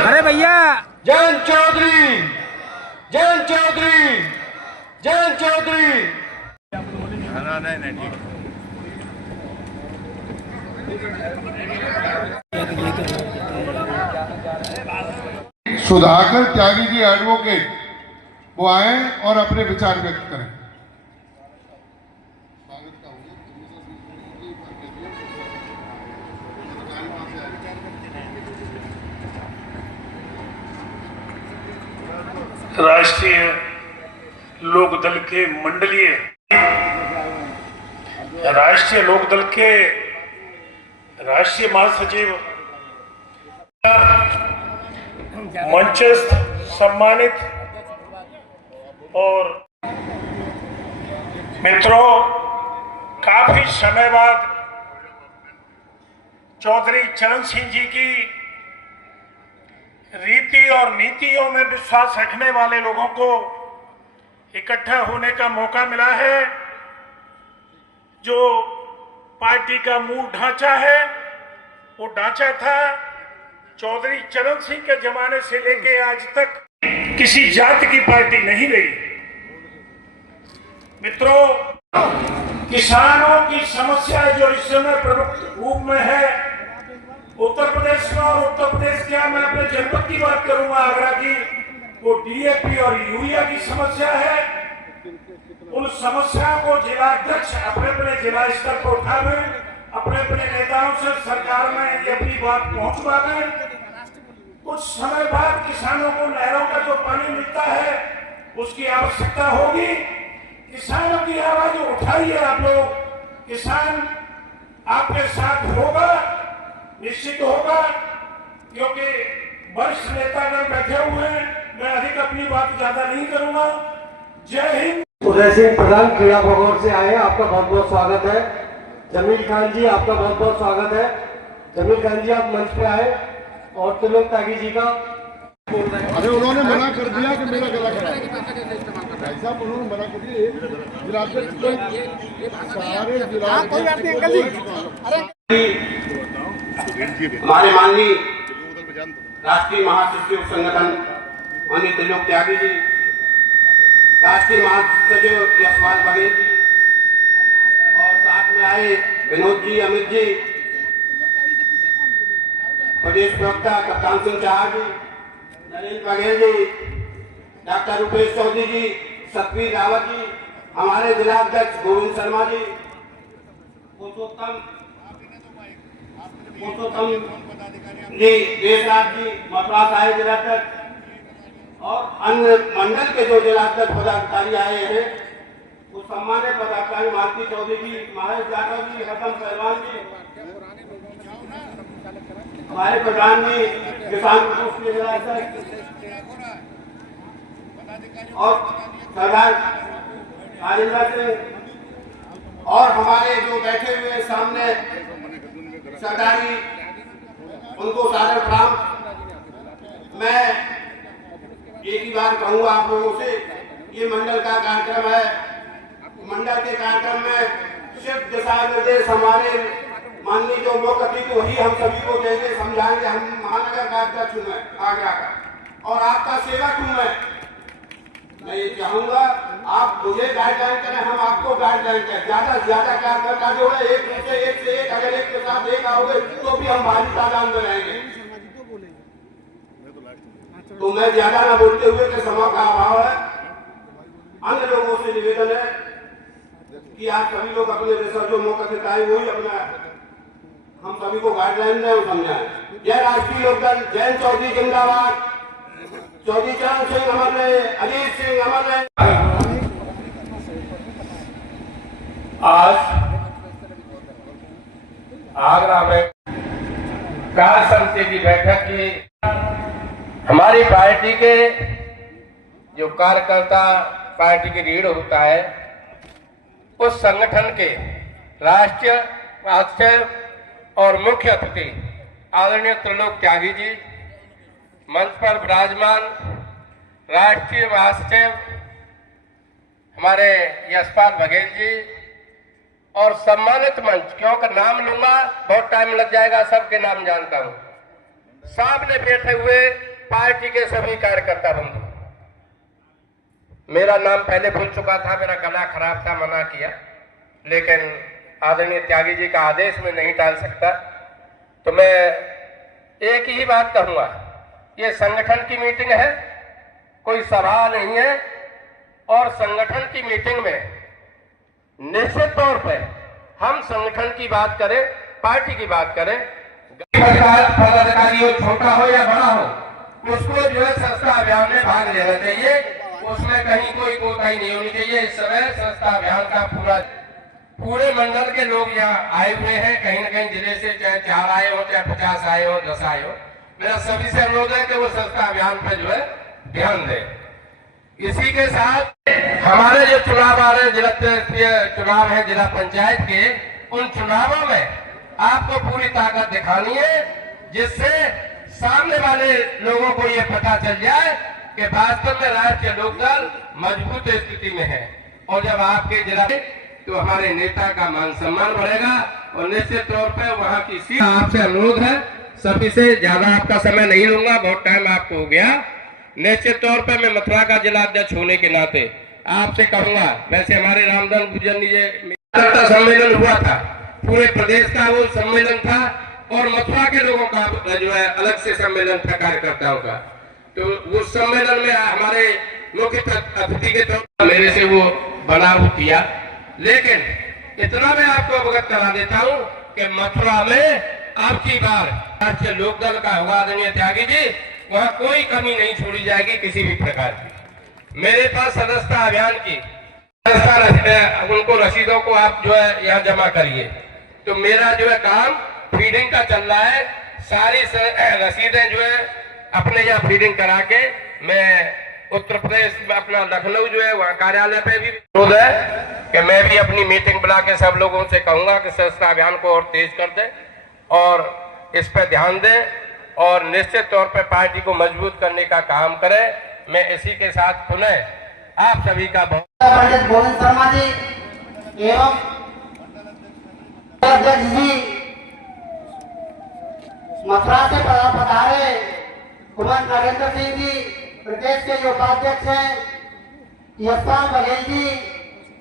अरे भैया जयंत चौधरी, जयंत चौधरी, जयंत चौधरी। नहीं सुधाकर त्यागी जी एडवोकेट वो आए और अपने विचार व्यक्त करें। राष्ट्रीय लोकदल के मंडलीय राष्ट्रीय लोकदल के राष्ट्रीय महासचिव मंचस्थ सम्मानित और मित्रों, काफी समय बाद चौधरी चरण सिंह जी की रीति और नीतियों में विश्वास रखने वाले लोगों को इकट्ठा होने का मौका मिला है। जो पार्टी का मूल ढांचा है वो ढांचा था चौधरी चरण सिंह के जमाने से लेके आज तक किसी जाति की पार्टी नहीं रही। मित्रों, किसानों की समस्या जो इस समय प्रमुख रूप में है उत्तर प्रदेश में, और उत्तर प्रदेश क्या मैं अपने जनपद की बात करूंगा आगरा की, वो डीएपी और यूरिया की समस्या है। उन समस्याओं को जिलाध्यक्ष अपने अपने जिला स्तर पर उठावे, अपने अपने नेताओं से सरकार में ये अपनी बात पहुंचवावे। कुछ समय बाद किसानों को नहरों का जो पानी मिलता है उसकी आवश्यकता होगी। किसानों की आवाज उठाइए आप लोग, किसान आपके साथ होगा, निश्चित होगा, क्योंकि वरिष्ठ नेतागण बैठे हुए हैं। मैं अधिक अपनी बात ज्यादा नहीं करूंगा। जय हिंद। उदय सिंह प्रधान क्रीड़ा भगौर से आए, आपका बहुत बहुत स्वागत है। जमील खान जी आपका बहुत बहुत स्वागत है। जमील खान जी आप मंच पे आए। और त्रिलोक त्यागी जी का अरे उन्होंने मना कर दिया कि मेरा गला खड़ा है। भाई साहब उन्होंने मना कर दिया। हमारे माननीय राष्ट्रीय महासचिव संगठन माननीय त्रिलोक त्यागी जी, राष्ट्रीय महासचिव यशपाल बघेल जी, और साथ में आए विनोद जी, अमित जी, प्रदेश प्रवक्ता कप्तान सिंह चाहा जी, नरेंद्र बघेल जी, डॉक्टर रुपेश चौधरी जी, सतवीर रावत जी, हमारे जिलाध्यक्ष गोविंद शर्मा जी, पुरुषोत्तम जी, देशराज जी, मथुरा साहिब जिलाध्यक्ष, और अन्य मंडल के जो जिलाध्यक्ष पदाधिकारी आए हैं, उस सम्मानित पदाधिकारी मालती चौधरी जी, महेश यादव जी, हसन पहलवान जी, हमारे प्रधान जी, किसान के जिलाध्यक्ष, और सरदार राजेंद्र सिंह, और हमारे जो बैठे हुए सामने सरदारी, उनको सादर प्रणाम। मैं एक ही बार कहूंगा आप लोगों से, ये मंडल का कार्यक्रम है। मंडल के कार्यक्रम में सिर्फ दिशा निर्देश हमारे माननीय जो मुख्य अतिथि वही हम सभी को देंगे, समझाएंगे। हम महानगर का अध्यक्ष हूँ मैं आगरा का, और आपका सेवक हूँ मैं ये चाहूंगा आप मुझे गाइडलाइन करें, हम आपको गाइडलाइन करें। ज्यादा से ज्यादा कार्यकर्ता जो है एक से एक, अगर एक के साथ एक आओगे तो भी हम भारी तादाद में रहेंगे। तो मैं ज्यादा ना बोलते हुए कि समय का अभाव है, अन्य लोगों से निवेदन है कि आप सभी लोग अपने जैसा जो मौका देता है वही अपना हम सभी को गाइडलाइन दें और समझाएं। जय राष्ट्रीय लोकदल, जयंत चौधरी जिंदाबाद, चौधरी चरण सिंह अमर रहे, अजीत सिंह अमर रहे। आज आगरा में कार्य समिति की बैठक की हमारी पार्टी के जो कार्यकर्ता पार्टी की रीढ़ होता है उस संगठन के राष्ट्रीय अध्यक्ष और मुख्य अतिथि आदरणीय त्रिलोक त्यागी जी, मंच पर विराजमान राष्ट्रीय महासचिव हमारे यशपाल बघेल जी, और सम्मानित मंच, क्योंकि नाम लूंगा बहुत टाइम लग जाएगा, सबके नाम जानता हूं, सामने बैठे हुए पार्टी के सभी कार्यकर्ता बंधु। मेरा नाम पहले भूल चुका था, मेरा गला खराब था, मना किया, लेकिन आदरणीय त्यागी जी का आदेश में नहीं टाल सकता, तो मैं एक ही बात कहूंगा, ये संगठन की मीटिंग है, कोई सभा नहीं है, और संगठन की मीटिंग में निश्चित तौर पे हम संगठन की बात करें, पार्टी की बात करें, पदाधिकारी हो, छोटा हो या बड़ा हो, उसको जो है संस्था अभियान में भाग लेना चाहिए, उसमें कहीं कोई कोताही नहीं होनी चाहिए। इस समय संस्था अभियान का पूरे मंडल के लोग यहाँ आए हुए हैं, कहीं न कहीं जिले से, चाहे 4 आए हो, चाहे 50 आए हो, 10 आए हो, मेरा सभी से अनुरोध है कि वो संस्था अभियान पर जो है ध्यान दें। इसी के साथ हमारे जो चुनाव आ रहे हैं, जिला चुनाव है जिला पंचायत के, उन चुनावों में आपको पूरी ताकत दिखानी है, जिससे सामने वाले लोगों को ये पता चल जाए कि वास्तव में राष्ट्रीय लोकदल मजबूत स्थिति में है, और जब आपके जिला तो हमारे नेता का मान सम्मान बढ़ेगा, और निश्चित तौर पर वहां की सीट। आपसे अनुरोध है, सभी से ज्यादा आपका समय नहीं लूंगा, बहुत टाइम आपको हो गया। निश्चित तौर पर मैं मथुरा का जिला अध्यक्ष होने के नाते आपसे कहूंगा, वैसे हमारे रामधन गुर्जर जी सम्मेलन हुआ था, पूरे प्रदेश का वो सम्मेलन था, और मथुरा के लोगों का जो है अलग से सम्मेलन था कार्यकर्ताओं का, तो उस सम्मेलन में हमारे मुख्य अतिथि के तौर पर मेरे से वो बनाव किया। लेकिन इतना मैं आपको अवगत करा देता हूं कि मथुरा में अब की बार राष्ट्रीय लोकदल का होगा, आदरणीय त्यागी जी, वहां कोई कमी नहीं छोड़ी जाएगी किसी भी प्रकार की। मेरे पास सदस्यता अभियान की उनको रसीदों को आप जो है यहाँ जमा करिए, तो मेरा जो है काम फीडिंग का चल रहा है, सारी रसीदें जो है अपने यहाँ फीडिंग करा के मैं उत्तर प्रदेश में अपना लखनऊ जो है वहाँ कार्यालय पे भी अनुरोध है कि मैं भी अपनी मीटिंग बुला के सब लोगों से कहूंगा कि सदस्यता अभियान को और तेज कर दें और इस पर ध्यान दें, और निश्चित तौर पर पार्टी को मजबूत करने का काम करें। मैं इसी के साथ पुनः आप सभी का पंडित गोविंद शर्मा जी एवं अध्यक्ष जी, मथुरा से पधारे कुमार नरेंद्र सिंह जी, प्रदेश के जो उपाध्यक्ष हैं यशपाल बघेल जी,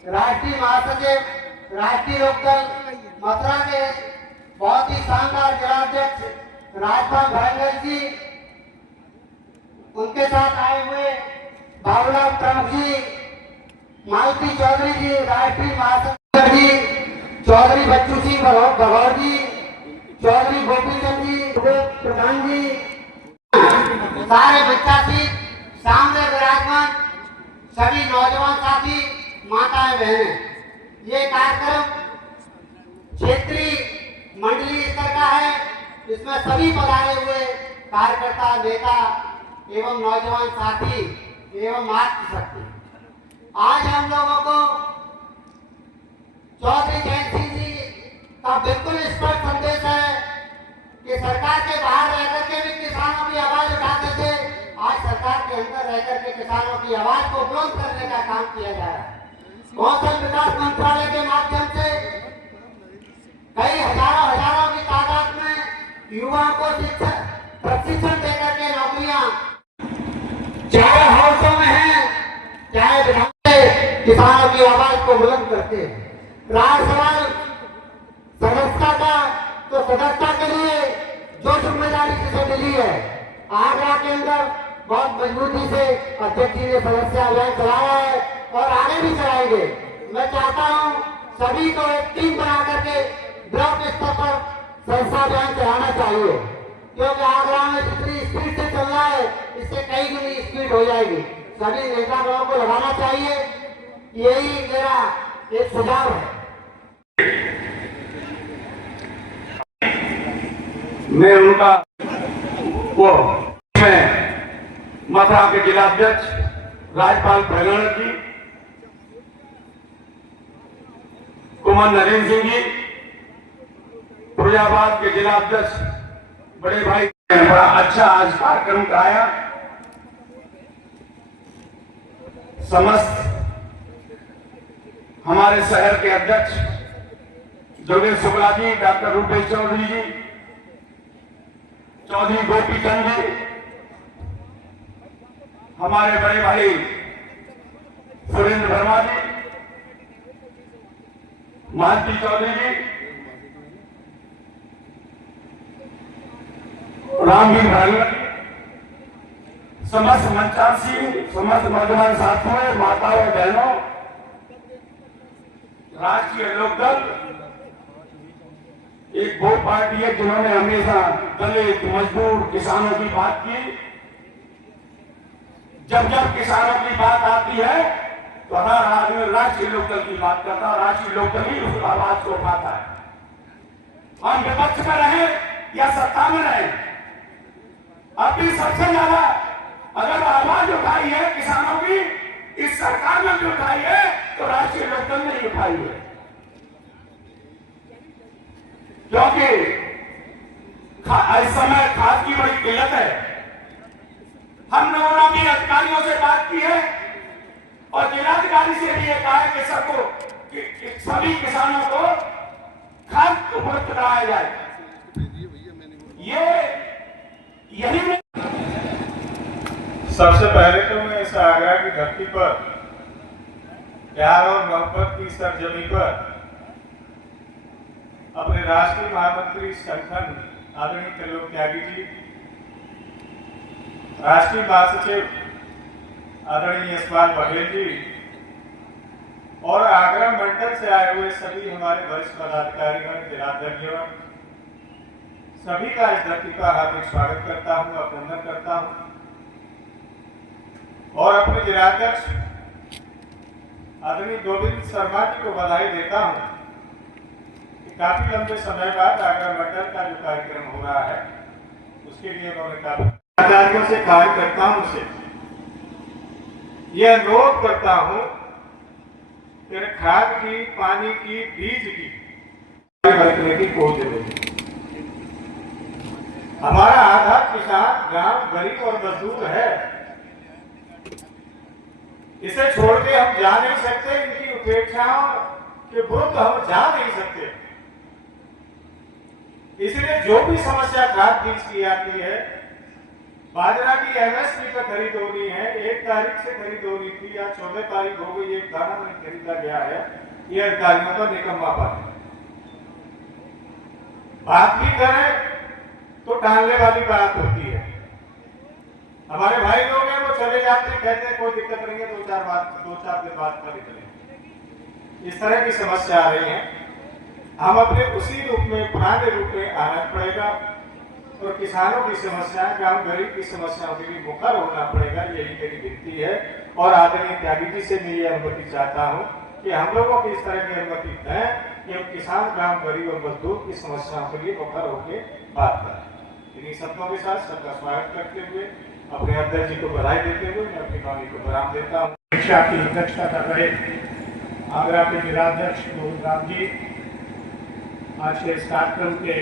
राष्ट्रीय महासचिव राष्ट्रीय लोकदल मथुरा के बहुत ही शानदार जिलाध्यक्ष राजपाल भरंगल जी, उनके साथ आए हुए बाबूलाल प्रमुख जी, मालती चौधरी जी, राष्ट्रीय महासचिव जी, चौधरी बच्चू सिंह भगौर जी, चौधरी गोपीचंद जी, प्रधान जी, सारे बच्चासी सामने विराजमान सभी नौजवान साथी, माताएं बहनें, ये कार्यक्रम क्षेत्रीय मंडलीय स्तर का है। इसमें सभी पधारे हुए कार्यकर्ता, नेता एवं नौजवान साथी एवं मातृशक्ति, आज हम लोगों को चौधरी जयंत सिंह जी का बिल्कुल स्पष्ट संदेश है कि सरकार के बाहर रहकर के भी किसानों की आवाज उठाते थे, आज सरकार के अंदर रहकर के किसानों की आवाज को बुलंद करने का काम किया जा रहा है। कौशल विकास मंत्रालय के माध्यम से कई हजारों की तादाद में युवाओं को शिक्षा प्रशिक्षण देकर के नौकरियां, चाहे हाउसों में है चाहे विधान, किसानों की आवाज को बुलंद करते हैं। रहा सवाल सदस्यता का, तो सदस्यता के लिए जो जिम्मेदारी जिसे मिली है, आगरा के अंदर बहुत मजबूती से अध्यक्ष जी ने सदस्यता अभियान चलाया है और आगे भी चलाएंगे। मैं चाहता हूं सभी को एक टीम बना करके ब्लॉक स्तर पर सदस्यता अभियान चलाना चाहिए, क्योंकि आगरा में जितनी स्पीड से चल रहा है इससे कई गुनी स्पीड हो जाएगी। सभी नेता लोगों को लगाना चाहिए, यही मेरा एक सुझाव है। मैं उनका वो मैं मथुरा के जिलाध्यक्ष राजपाल भरंगल जी, कुमार नरेंद्र सिंह जी, फिरोजाबाद के जिलाध्यक्ष बड़े भाई, बड़ा अच्छा आज कार्यक्रम कराया। समस्त हमारे शहर के अध्यक्ष जोगेश शुक्ला जी, डॉक्टर रूपेश चौधरी जी, चौधरी गोपी चंद जी, हमारे बड़े भाई सुरेंद्र वर्मा जी, मालती चौधरी जी, रामवीर भागवत, समस्त मंचासी, समस्त नौजवान साथियों, माताओं बहनों, राष्ट्रीय लोकदल एक वो पार्टी है जिन्होंने हमेशा दलित, मजदूर, किसानों की बात की। जब जब किसानों की बात आती है तो हर आदमी राष्ट्रीय लोकदल की बात करता है, राष्ट्रीय लोकदल ही उस आवाज को उठाता है। हम विपक्ष में रहे या सत्ता में रहे, अब भी सबसे ज्यादा अगर आवाज उठाई है किसानों की इस सरकार ने भी उठाई है तो राष्ट्रीय लोकदल ने ही उठाई है, क्योंकि इस समय खाद की बड़ी किल्लत है। हम लोगों ने भी अधिकारियों से बात की है और जिलाधिकारी से भी ये कहा है कि सबको सभी किसानों को खाद उपलब्ध कराया जाए। यही सबसे पहले तो मैं इस आगरा की धरती पर प्यार और मोहब्बत की सरजमी पर अपने राष्ट्रीय महामंत्री संगठन आदरणीय त्रिलोक त्यागी जी, राष्ट्रीय महासचिव आदरणीय यशपाल बघेल जी और आगरा मंडल से आए हुए सभी हमारे वरिष्ठ पदाधिकारीगण, जिलाध्यक्षगण, सभी का इस धरती पर हार्दिक स्वागत करता हूं, अभिनंदन करता हूं और अपने जिलाध्यक्ष आदरणीय गोविंद शर्मा जी को बधाई देता हूं कि काफी लंबे समय बाद आगरा मंडल का जो कार्यक्रम हो रहा है उसके लिए उन्होंने काफी अधिकारियों से कार्यकर्ताओं से यह अनुरोध करता हूं कि खाद की, पानी की, बीज की बरतने की कोई जरूरत नहीं। हमारा आधा किसान गांव गरीब और मजदूर है, इसे छोड़ के हम जा नहीं सकते, इनकी उपेक्षाओं के विरुद्ध हम जा नहीं सकते। इसलिए जो भी समस्या खाद बीज की आती है, बाजरा की एमएसपी पर खरीद होनी है, 1 तारीख से खरीद होनी थी या 14 तारीख हो गई, एक दाना नहीं खरीदा गया है, यह अधिकारियों का निकम्मापन है। बात भी करें तो टालने वाली बात होती है। हमारे भाई लोग हैं वो चले जाते हैं, कहते हैं कोई दिक्कत नहीं है, 2-4 दिन बाद कर निकलेंगे। इस तरह की समस्या आ रही है, हम अपने उसी रूप में, पुराने रूप में आना पड़ेगा और किसानों की समस्या, गांव गरीब की समस्याओं के लिए मुखर होना पड़ेगा। यही मेरी विनती है और आदरणीय त्यागी जी से मैं ये अनुमति चाहता हूँ कि हम लोगों की इस तरह की अनुमति है कि हम किसान, गांव गरीब और मजदूर की समस्याओं के लिए मुखर होकर बात करें। इन्हीं शब्दों के साथ सबका स्वागत करते हुए अपने अध्यक्ष जी को बधाई देते हुए मैं अपनी वाणी को विराम देता हूँ। परीक्षा की अध्यक्षता कर रहे आगरा के जिलाध्यक्ष गोविंद राम जी, आज के इस कार्यक्रम के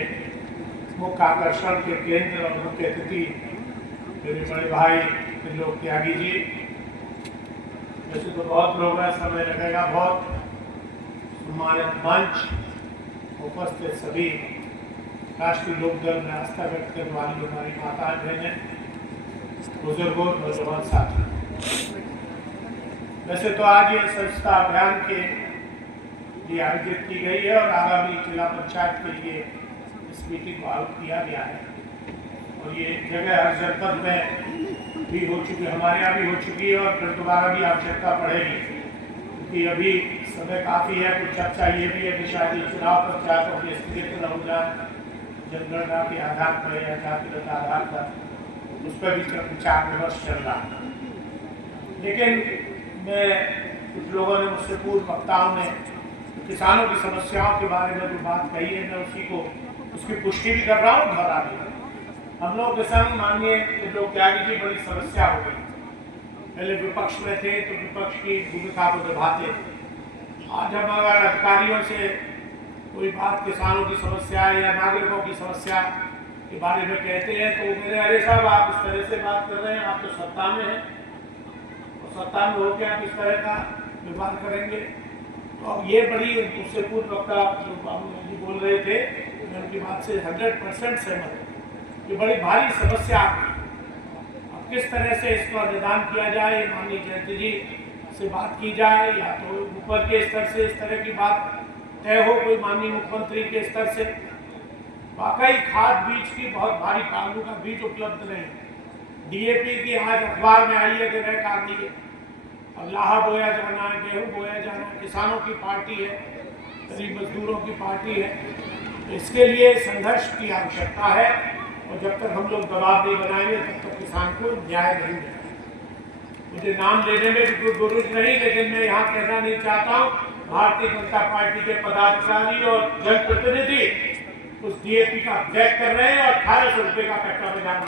मुख्य आकर्षण के केंद्र और मुख्य अतिथि मेरे बड़े भाई त्रिलोक त्यागी जी। वैसे तो बहुत लोग हैं, समय लगेगा, बहुत सम्मानित मंच, उपस्थित सभी राष्ट्रीय लोकदल में आस्था व्यक्त करने वाली हमारी माताएं बहनें, बुजुर्गों, नौजवान साथी। वैसे तो आज ये स्वच्छता अभियान के लिए आयोजित की गई है और आगामी जिला पंचायत के लिए इस मीटिंग को आयोजित किया गया है और ये जगह हर जनपद में भी हो चुकी, हमारे यहाँ भी हो चुकी है और फिर दोबारा भी आवश्यकता पड़ेगी, क्योंकि अभी समय काफ़ी है। कुछ चर्चा ये भी है कि शायद चुनाव पंचायतों की स्थिति न हो जाए, जनगणना के आधार पर या जातिगत आधार पर, उस पर भी विचार विमर्श चल रहा है। लेकिन मैं, कुछ लोगों ने मुझसे, पूर्व वक्ताओं ने किसानों की समस्याओं के बारे में जो बात कही है, मैं उसकी पुष्टि भी कर रहा हूँ, दोहरा भी। हम लोग के संग माननीय त्रिलोक त्यागी जी बड़ी समस्या हो गई। पहले विपक्ष में थे तो विपक्ष की भूमिका को निभाते, आज हम अगर अधिकारियों से कोई बात किसानों की समस्या या नागरिकों की समस्या के बारे में कहते हैं तो मेरे अरे साहब आप इस तरह से बात कर रहे हैं, आप तो सत्ता में हैं और सत्ता में होकर आप इस तरह का व्यवहार करेंगे। तो ये बड़ी उससे पूर्व वक्ता जो बाबू जी बोल रहे थे, मैं उनकी बात से 100% सहमत हूँ। ये बड़ी भारी समस्या है। अब किस तरह से इसका निदान किया जाए, माननीय जयंती जी से बात की जाए, या तो ऊपर के स्तर से इस तरह की बात तय हो, कोई माननीय मुख्यमंत्री के स्तर से। वाकई खाद बीज की बहुत भारी कानून का बीज उपलब्ध नहीं। DAP की आज अखबार में आई है कि वह कार्य है, अब लाहा बोया जाना है, गेहूँ बोया जाना है। किसानों की पार्टी है, गरीब मजदूरों की पार्टी है, तो इसके लिए संघर्ष की आवश्यकता है। और जब तक हम लोग दबाव नहीं बनाएंगे तब तक किसान को न्याय नहीं मिलेगा। मुझे नाम लेने में भी कोई गुरुज नहीं, लेकिन मैं यहाँ कहना नहीं चाहता हूँ, भारतीय जनता पार्टी के पदाधिकारी और जनप्रतिनिधि उस DAP का बैक कर रहे हैं और 1800 रुपये का कट्टा बाजार में।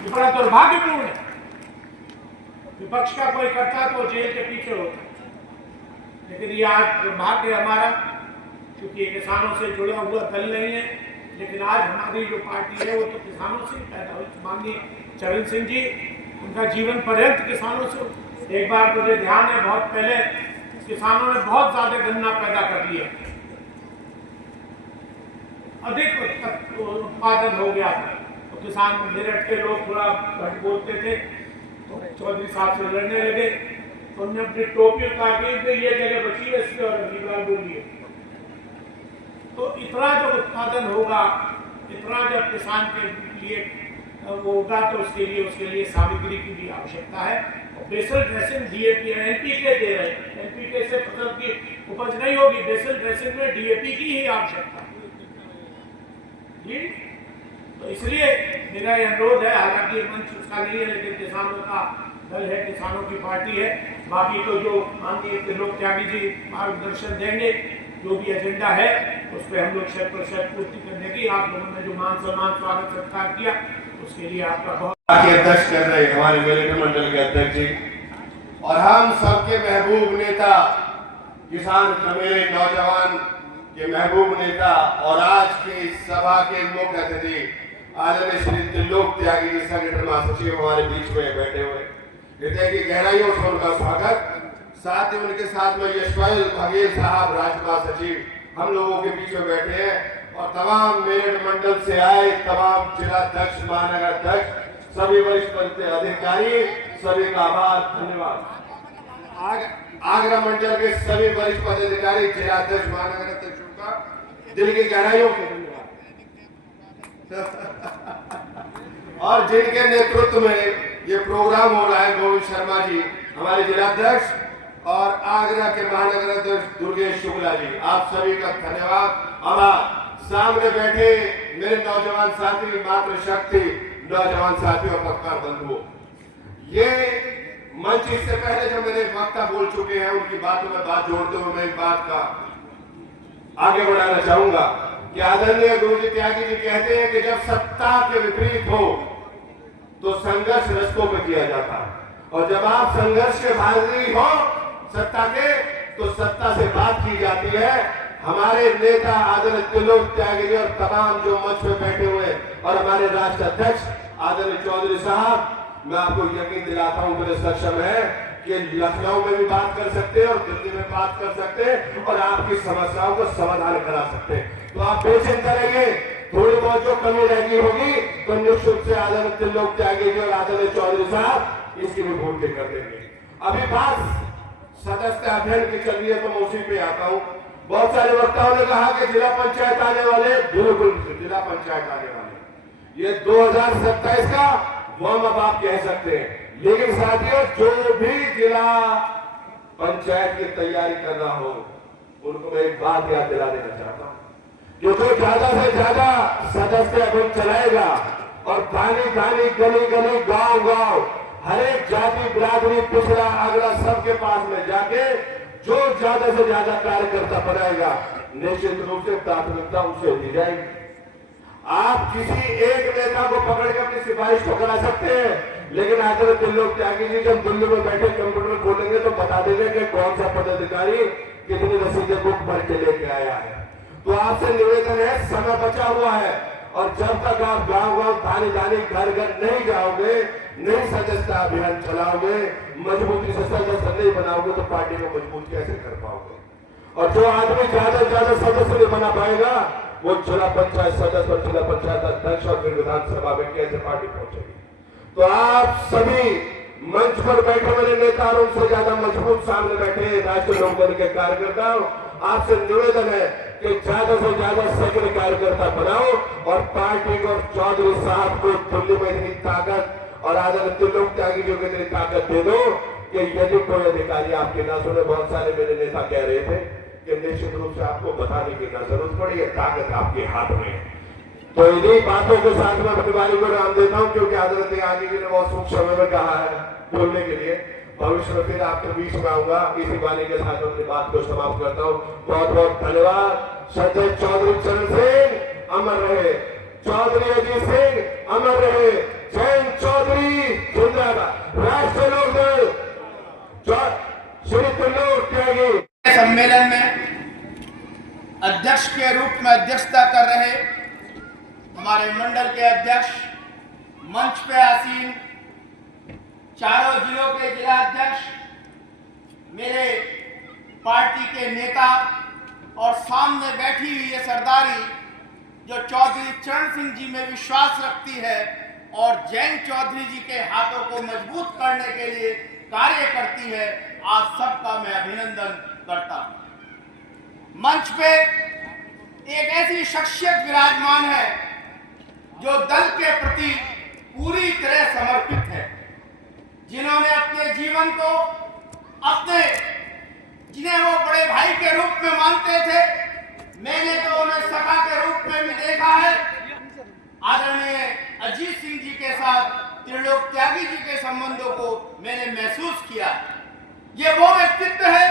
ये बड़ा दुर्भाग्यपूर्ण है। विपक्ष का कोई करता तो जेल के पीछे होता, लेकिन ये आज दुर्भाग्य हमारा, क्योंकि ये किसानों से जुड़ा हुआ दल नहीं है। लेकिन आज हमारी जो पार्टी है वो तो किसानों से पैदा हुई। माननीय चरण सिंह जी, उनका जीवन पर्यंत किसानों से। एक बार मुझे ध्यान है, बहुत पहले किसानों ने बहुत ज्यादा गन्ना पैदा कर लिया, अधिक उत्पादन हो गया था, तो किसान मेरठ के लोग थोड़ा घट बोलते थे, तो चौधरी साहब से लड़ने लगे। तो उन्होंने अपनी टोपी उतार दी, ये जगह बची है इसके, और अगली बार बोलिए। तो इतना जब उत्पादन होगा, इतना जब किसान के लिए वो होगा, तो उसके लिए सामग्री की भी आवश्यकता है। बेसल ड्रेसिंग DAP NPK दे रहे हैं, NPK से फसल की उपज नहीं होगी, बेसल ड्रेसिंग में DAP की ही आवश्यकता है जी। तो इसलिए मेरा यह अनुरोध है, हालांकि मंच उसका नहीं है, लेकिन किसानों का दल है, किसानों की पार्टी है। बाकी तो जो माननीय त्रिलोक त्यागी जी मार्गदर्शन देंगे, जो भी एजेंडा है उस पर हम लोग 100% पूर्ति करने की, आप लोगों ने जो मान सम्मान स्वागत सत्कार किया उसके लिए आपका बहुत। अध्यक्ष कर रहे हमारे मेले मंडल के अध्यक्ष जी, और हम सबके महबूब नेता, किसान मेरे नौजवान के महबूब नेता, और आज की सभा के मुख्य अतिथि आदरणीय श्री त्रिलोक त्यागी जी, संगठन महासचिव हमारे बीच में बैठे हुए, हृदय की गहराइयों से उनका स्वागत। साथ ही उनके साथ में यशपाल बघेल साहब, राज्य महासचिव, हम लोगों के बीच में बैठे हैं, और तमाम मेरठ मंडल से आए तमाम जिलाध्यक्ष, महानगर अध्यक्ष, सभी वरिष्ठ अधिकारी, सभी का आभार, धन्यवाद। आगरा मंडल के सभी वरिष्ठ पदाधिकारी, जिलाध्यक्ष, महानगर अध्यक्षों का दिल की गहराइयों से धन्यवाद। और जिनके नेतृत्व में ये प्रोग्राम हो रहा है, गोविंद शर्मा जी हमारे जिलाध्यक्ष, और आगरा के महानगर अध्यक्ष दुर्गेश शुक्ला जी, आप सभी का धन्यवाद, आभार। सामने बैठे मेरे नौजवान साथी, मातृशक्ति नौजवान साथियों और पत्रकार बंधुओं, ये मंच इससे पहले जो मेरे वक्ता बोल चुके हैं, उनकी बातों में बात जोड़ते हुए मैं एक बात का आगे बढ़ाना चाहूंगा कि आदरणीय गुरुजी त्यागी जी कहते हैं कि जब सत्ता के विपरीत हो तो संघर्ष रस्तों में किया जाता है, और जब आप संघर्ष के भागी हो सत्ता के, तो सत्ता से बात की जाती है। हमारे नेता आदरणीय त्रिलोक त्यागी जी और तमाम जो मंच में बैठे हुए, और हमारे राष्ट्र अध्यक्ष आदरणीय चौधरी साहब, मैं आपको यकीन दिलाता हूं मेरे सक्षम है कि लखनऊ में भी बात कर सकते हैं और दिल्ली में बात कर सकते हैं, और आपकी समस्याओं को समाधान करा सकते हैं। तो आप बेचिंता रहिए, थोड़ी बहुत जो कमी रहेगी होगी तो निश्चित रूप से आदरणीय त्रिलोक त्यागी जी और आदरणीय चौधरी साहब इसकी भी पूर्ति कर देंगे। अभी बात सदस्यता अभियान की चल रही है, तो मैं उसी पे आता हूँ। बहुत सारे वक्ताओं ने कहा कि जिला पंचायत आने वाले, बिल्कुल जिला पंचायत आने वाले, ये 2027 का वार्म अप आप कह सकते हैं। लेकिन साथियों, जो भी जिला पंचायत की तैयारी कर रहा हो, उनको मैं एक बात याद दिला देना चाहता हूं कि जो ज्यादा से ज्यादा सदस्य अभियान चलाएगा, और गाली गाली, गली गली, गांव गांव, हर एक जाति, बिरादरी, पिछड़ा, अगला सबके पास में जाके जो ज्यादा से ज्यादा कार्यकर्ता बनाएगा, निश्चित रूप से प्राथमिकता उसे दी जाएगी। आप किसी एक नेता को पकड़ के अपनी सिफारिश को करा सकते हैं, लेकिन आदरणीय त्रिलोक त्यागी जी जब दिल्ली में बैठे कंप्यूटर खोलेंगे तो बता देंगे कि कौन सा पदाधिकारी कितनी रसीदें बुक भर के लेके आया है। तो आपसे निवेदन है, समय बचा हुआ है, और जब तक आप गांव गांव, थाने थाने, घर घर नहीं जाओगे, नहीं सदस्यता अभियान चलाओगे, मजबूती से सदस्य नहीं बना बनाओगे तो पार्टी को मजबूत कैसे कर पाओगे। और जो आदमी ज्यादा से ज्यादा सदस्य नहीं बना पाएगा वो जिला पंचायत सदस्य और जिला पंचायत अध्यक्ष और फिर विधानसभा में कैसे पार्टी पहुंचेगी। तो आप सभी मंच पर बैठे मेरे नेता और उनसे ज्यादा मजबूत सामने बैठे राष्ट्रीय लोकदल के कार्यकर्ताओं, आपसे निवेदन है कि ज्यादा से ज्यादा सक्रिय कार्यकर्ता बनाओ और पार्टी को चौधरी साहब को दिल्ली में इतनी ताकत और आदरणीय लोक त्यागी जी को इतनी ताकत दे दो कि यदि कोई अधिकारी आपकी ना सुने। बहुत सारे मेरे नेता कह रहे थे कि निश्चित रूप से आपको बताने की ना जरूरत पड़ी, ताकत आपके हाथ में है। तो इन्हीं बातों के साथ मैं अपनी बारी को नाम देता हूं क्योंकि आदरणीय त्यागी जी ने बहुत सूक्ष्म समय में कहा है बोलने के लिए। भविष्य में फिर आपके बीच में आऊंगा। इसी वाणी के साथ अपनी बात को समाप्त करता हूं। बहुत बहुत धन्यवाद। संजय चौधरी चरण सिंह अमर रहे, चौधरी अजीत सिंह अमर रहे, जयंत चौधरी जिंदाबाद, राष्ट्रीय लोकदल श्री त्रिलोक त्यागी। सम्मेलन में अध्यक्ष के रूप में अध्यक्षता कर रहे हमारे मंडल के अध्यक्ष, मंच पे आसीन चारों जिलों के जिला अध्यक्ष, मेरे पार्टी के नेता और सामने बैठी हुई ये सरदारी जो चौधरी चरण सिंह जी में विश्वास रखती है और जयंत चौधरी जी के हाथों को मजबूत करने के लिए कार्य करती है, आप सबका मैं अभिनंदन करता हूं। मंच पे एक ऐसी शख्सियत विराजमान है जो दल के प्रति पूरी तरह समर्पित है, जिन्होंने अपने जीवन को जिन्हें वो बड़े भाई के रूप में मानते थे, मैंने तो उन्हें सखा के रूप में भी देखा है। आदरणीय अजीत सिंह जी के साथ त्रिलोक त्यागी जी के संबंधों को मैंने महसूस किया। ये वो व्यक्तित्व है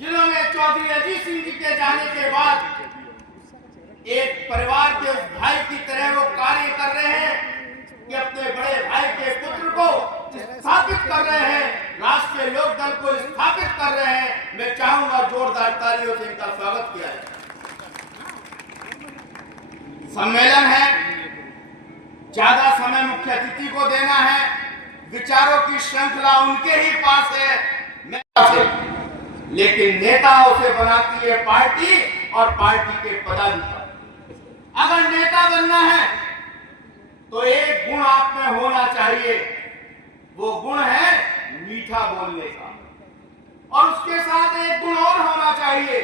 जिन्होंने चौधरी अजीत सिंह जी के जाने के बाद एक परिवार के उस भाई की तरह वो कार्य कर रहे हैं कि अपने बड़े भाई के पुत्र को स्थापित कर रहे हैं, राष्ट्रीय लोकदल को स्थापित कर रहे हैं। मैं चाहूंगा जोरदार तालियों से इनका स्वागत किया जाए। सम्मेलन है, ज्यादा समय मुख्य अतिथि को देना है, विचारों की श्रृंखला उनके ही पास है, लेकिन नेताओं से बनाती है पार्टी और पार्टी के पदाधिकारी। अगर नेता बनना है तो एक गुण आप में होना चाहिए, वो गुण है मीठा बोलने का, और उसके साथ एक गुण और होना चाहिए,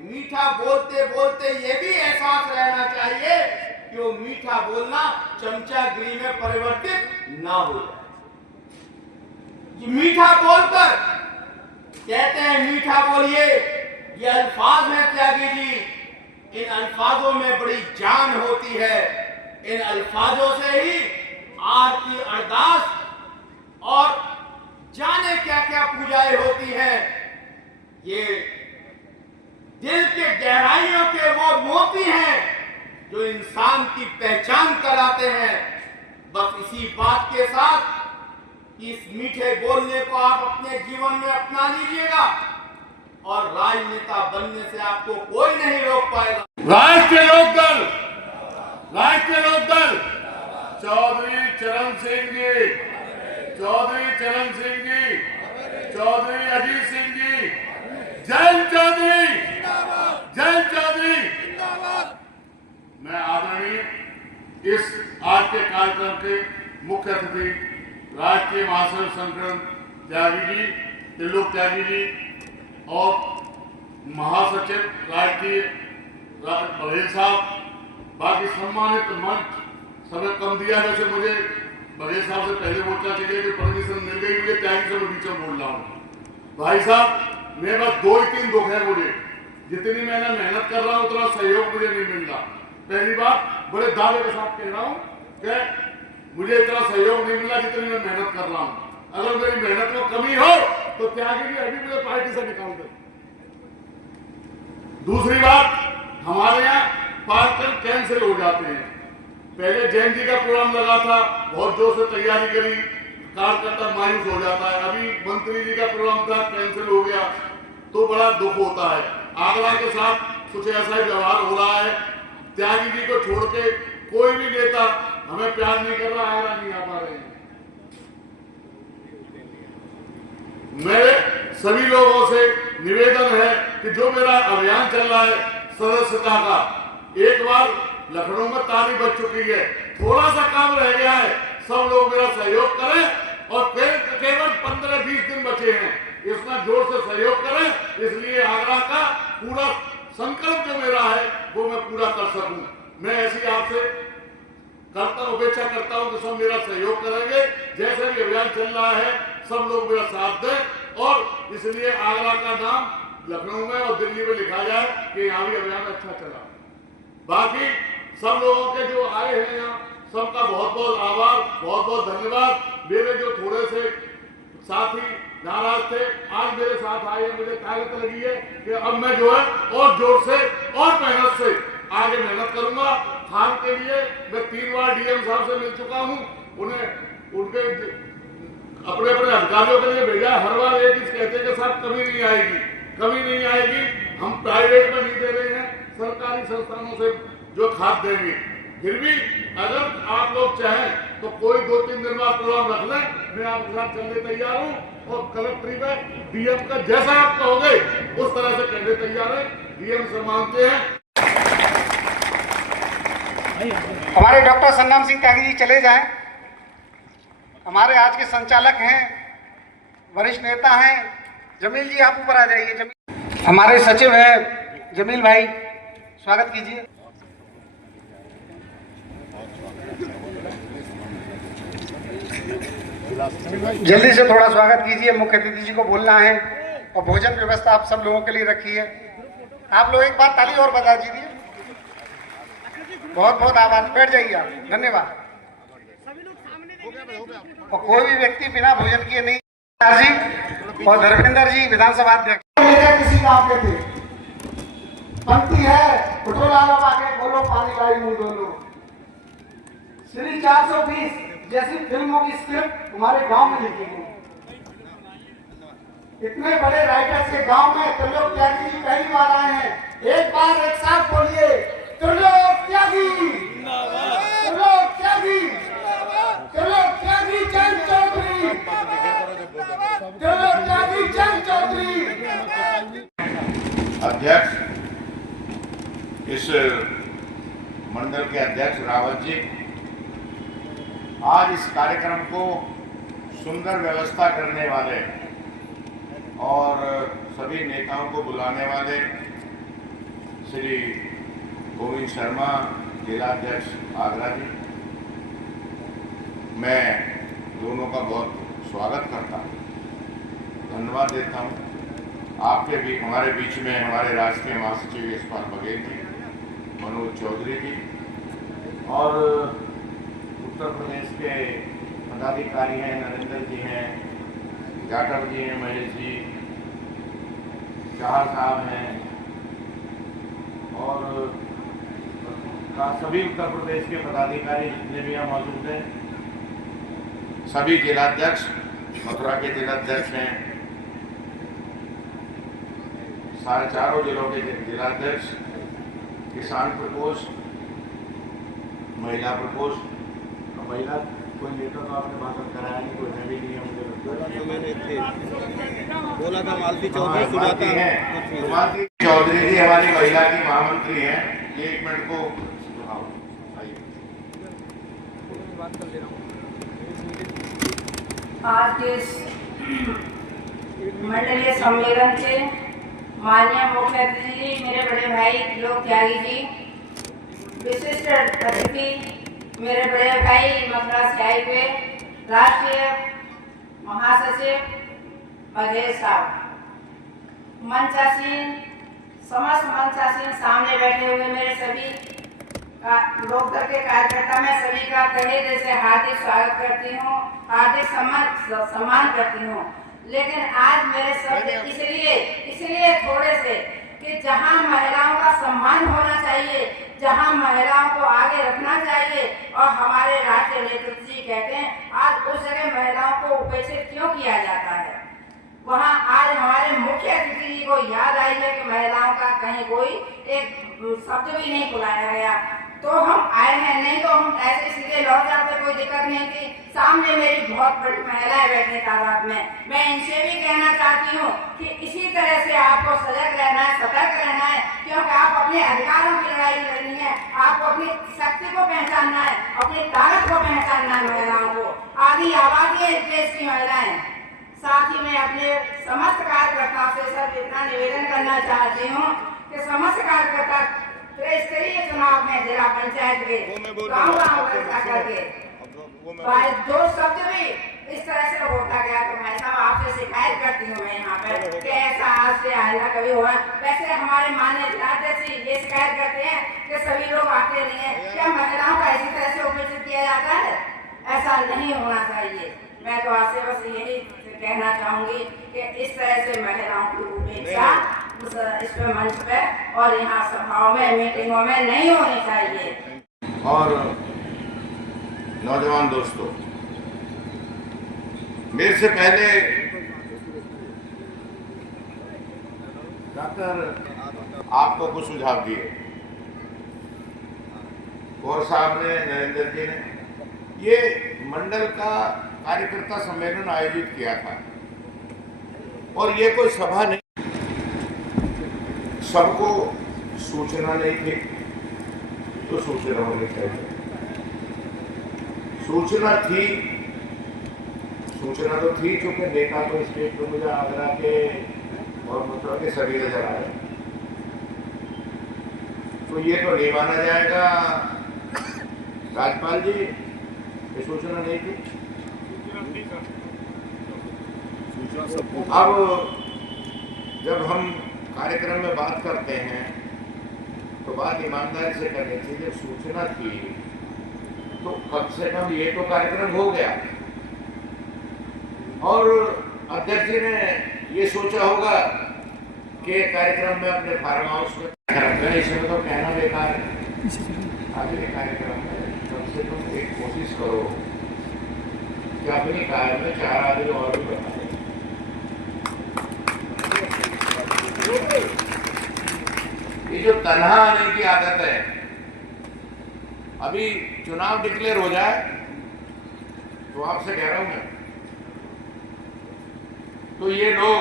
मीठा बोलते बोलते ये भी एहसास रहना चाहिए कि वो मीठा बोलना चमचागिरी में परिवर्तित ना हो जाए। मीठा बोलकर कहते हैं मीठा बोलिए, ये अल्फाज है त्यागी जी, इन अल्फाजों में बड़ी जान होती है। इन अल्फाजों से ही आरती, अरदास और जाने क्या क्या पूजाएं होती है। ये दिल के गहराइयों के वो मोती हैं जो इंसान की पहचान कराते हैं। बस इसी बात के साथ इस मीठे बोलने को आप अपने जीवन में अपना लीजिएगा और राजनेता बनने से आपको कोई नहीं रोक पाएगा। राष्ट्रीय लोकदल चौधरी चरण सिंह जी, चौधरी चरण सिंह जी, चौधरी अजीत सिंह जी, जयंत चौधरी, जयंत चौधरी। मैं आदरणीय इस आज के कार्यक्रम के मुख्य अतिथि राष्ट्रीय महासचिव संगठन त्यागी जी, त्रिलोक त्यागी जी और महासचिव राष्ट्रीय बघेल साहब, बाकी सम्मानित मंच, समय कम दिया वैसे मुझे बघेल साहब से पहले बोलना चाहिए कि परमिशन मिल गई मुझे, त्यागी से मैं बीच में बोल रहा हूँ। भाई साहब मेरे पास 2 ही 3 दुख है मुझे, जितनी मैंने मेहनत कर रहा हूँ उतना सहयोग मुझे नहीं मिल रहा। पहली बात बड़े दावे के साथ कह रहा हूँ कि मुझे इतना सहयोग नहीं मिला जितनी मैं मेहनत कर रहा हूँ। अगर मेरी मेहनत में कमी हो तो त्यागी जी अभी मुझे पार्टी से निकाल दे। दूसरी बात, हमारे यहाँ पार्टी कैंसिल हो जाते हैं। पहले जैन जी का प्रोग्राम लगा था, बहुत जोर से तैयारी करी, कार्यकर्ता मायूस हो जाता है। अभी मंत्री जी का प्रोग्राम था, कैंसिल हो गया तो बड़ा दुख होता है। आगरा के साथ कुछ ऐसा ही व्यवहार हो रहा है। त्यागी जी को छोड़ के कोई भी नेता हमें प्यार नहीं कर रहा, आगरा नहीं आ पा रहे हैं। मेरे सभी लोगों से निवेदन है कि जो मेरा अभियान चल रहा है सदस्यता का, एक बार लखनऊ में तारीख बच चुकी है, थोड़ा सा काम रह गया है, सब लोग मेरा सहयोग करें और केवल 15-20 दिन बचे हैं, इसमें जोर से सहयोग करें, इसलिए आगरा का पूरा संकल्प जो मेरा है वो मैं पूरा कर सकूं। मैं ऐसी आपसे अपेक्षा करता हूं कि सब मेरा सहयोग करेंगे, जैसे भी अभियान चल रहा है सब लोग मेरा साथ दें और इसलिए आगरा का नाम लखनऊ में और दिल्ली में लिखा जाए कि यहाँ भी अभियान अच्छा चला। बाकी सब लोगों के जो आए हैं यहाँ सबका बहुत बहुत आभार, बहुत बहुत धन्यवाद। मेरे जो थोड़े से साथी नाराज थे आज मेरे साथ आए हैं, मुझे ताकत लगी है कि अब मैं जो है और जोर से और मेहनत से आगे मेहनत करूंगा। थान के लिए मैं 3 बार डीएम साहब से मिल चुका हूं, उन्हें उनके अपने अपने अधिकारियों के लिए भेजा, हर बार एक चीज कहते हैं कि साहब कमी नहीं आएगी, कमी नहीं आएगी, हम प्राइवेट में नहीं दे रहे हैं, सरकारी संस्थानों से जो खाद देंगे। फिर भी अगर आप लोग चाहें तो कोई 2-3 दिन बाद प्रोग्राम रख लें, मैं आपके साथ चलने तैयार हूँ और कलेक्ट्री में डीएम का जैसा आप कहोगे उस तरह से करने तैयार है, डीएम से मांगते हैं। हमारे डॉक्टर संग्राम सिंह त्यागी जी चले जाएं। हमारे आज के संचालक हैं, वरिष्ठ नेता हैं, जमील जी आप ऊपर आ जाइए। जमील हमारे सचिव हैं जमील भाई, स्वागत कीजिए। जल्दी से थोड़ा स्वागत कीजिए, मुख्य अतिथि जी को बोलना है और भोजन व्यवस्था आप सब लोगों के लिए रखी है। आप लोग एक बार ताली और बजा दीजिए। बहुत बहुत आभार, बैठ जाइए आप, धन्यवाद। और कोई भी व्यक्ति बिना भोजन किए नहीं जी और धर्मेंद्र जी विधानसभा अध्यक्ष किसी काम के थे। पंक्ति है उठो लालो आगे बोलो पानी लाई मुंह दोनों। श्री 420 जैसी फिल्मों की स्क्रिप्ट हमारे गांव में लिखी गई। इतने बड़े राइटर्स के गांव में त्रिलोक त्यागी जी पहली बार आए हैं। एक बार एक साथ बोलिए, त्रिलोक त्यागी, त्रिलोक त्यागी, त्रिलोक त्यागी चंद चौधरी, त्रिलोक त्यागी चंद चौधरी। अध्यक्ष, इस मंडल के अध्यक्ष रावत जी, आज इस कार्यक्रम को सुंदर व्यवस्था करने वाले और सभी नेताओं को बुलाने वाले श्री गोविंद शर्मा, जिलाध्यक्ष आगरा जी, मैं दोनों का बहुत स्वागत करता हूँ, धन्यवाद देता हूँ। आपके भी हमारे बीच में हमारे राष्ट्रीय महासचिव यशपाल बघेल जी, मनोज चौधरी जी और उत्तर प्रदेश के पदाधिकारी हैं, नरेंद्र जी हैं, जाटव जी हैं, महेश जी, चार साहब हैं और सभी उत्तर प्रदेश के पदाधिकारी जितने भी यहाँ मौजूद हैं, सभी जिलाध्यक्ष, मथुरा के जिलाध्यक्ष हैं, सारे चारों जिलों के जिलाध्यक्ष, किसान प्रकोष्ठ, महिला प्रकोष्ठ, महिला कोई नेता तो आपने भाषण कराया नहीं, कोई है भी नहीं है, मुझे मैंने बोला था मालती चौधरी सुनाती हैं, सुनाती चौधरी जी हमारी महिला की महामंत्री हैं। 1 मिनट को आज के मंडलीय सम्मेलन से माननीय मुख्य अतिथि मेरे बड़े भाई त्रिलोक त्यागी जी, विशिष्ट अतिथि मेरे बड़े भाई मथुरा से आए हुए राष्ट्रीय महासचिव बघेल साहब, मंचासीन समस्त मंचासीन सामने बैठे हुए मेरे सभी लोकदल के कार्यकर्ता, मैं सभी का तहे दिल से हार्दिक स्वागत करती हूँ, हार्दिक सम्मान करती हूँ। लेकिन आज मेरे शब्द इसलिए थोड़े से कि जहाँ महिलाओं का सम्मान होना चाहिए, जहाँ महिलाओं को आगे रखना चाहिए और हमारे राष्ट्रीय नेतृत्व जी कहते हैं आज उस जगह महिलाओं को उपेक्षित क्यों किया जाता है, वहाँ आज हमारे मुख्य अतिथि जी को याद आई है कि महिलाओं का कहीं कोई एक शब्द भी नहीं बुलाया गया। तो हम आए हैं, नहीं तो हम ऐसे सीधे लौट जाते, कोई दिक्कत नहीं थी। सामने मेरी बहुत बड़ी महिलाएं बैठे तादाद में, मैं इनसे भी कहना चाहती हूँ कि इसी तरह से आपको सजग रहना है, सतर्क रहना है, क्योंकि आप अपने अधिकारों की लड़ाई लड़नी है, आपको अपनी शक्ति को पहचानना है, अपनी ताकत को पहचानना है। महिलाओं को आधी आबादी है देश की महिलाएं। साथ ही मैं अपने समस्त कार्यकर्ताओं से सर इतना निवेदन करना चाहती हूँ कि समस्त कार्यकर्ता त्रिस्तरीय चुनाव में जिला पंचायत के गाँव करके दो शब्द भी इस तरह से होता गया तो मैं साहब आपसे शिकायत करती हूँ मैं यहाँ पर कि ऐसा आज से आएगा कभी हुआ। वैसे हमारे माननीय जिलाध्यक्ष ये शिकायत करते हैं कि सभी लोग आते नहीं है, क्या महिलाओं का इसी तरह से उपेक्षित किया जाता है? ऐसा नहीं होना चाहिए। मैं तो आपसे बस यही कहना चाहूंगी कि इस तरह से महिलाओं की उपेक्षा इस पे मंच पे और यहाँ सभाओं में मीटिंगों में नहीं होनी चाहिए। और नौजवान दोस्तों, मेरे से पहले डॉक्टर आपको कुछ सुझाव दिए, गौर साहब ने, नरेंद्र जी ने, ये मंडल का कार्यकर्ता सम्मेलन आयोजित किया था और ये कोई सभा नहीं, सबको सूचना नहीं थी तो सूचना होनी चाहिए। सूचना तो थी क्योंकि नेता तो स्टेज पर मुझे आगरा के और मथुरा के सभी नजर आए, तो ये तो नहीं माना जाएगा राज्यपाल जी ये सूचना नहीं थी। अब जब हम कार्यक्रम में बात करते हैं तो बात ईमानदारी से करनी चाहिए। जब सूचना थी तो कम से कम ये तो कार्यक्रम हो गया और अध्यक्ष जी ने ये सोचा होगा कि कार्यक्रम में अपने फार्म हाउस में इसमें तो कहना बेकार है। आगे कार्यक्रम में कम से कम एक कोशिश करो कि अपनी कार में 4 आदमी और भी बना दे। ये जो तन्हा आने की आदत है, अभी चुनाव डिक्लेयर हो जाए तो आपसे कह रहा हूं मैं, तो ये लोग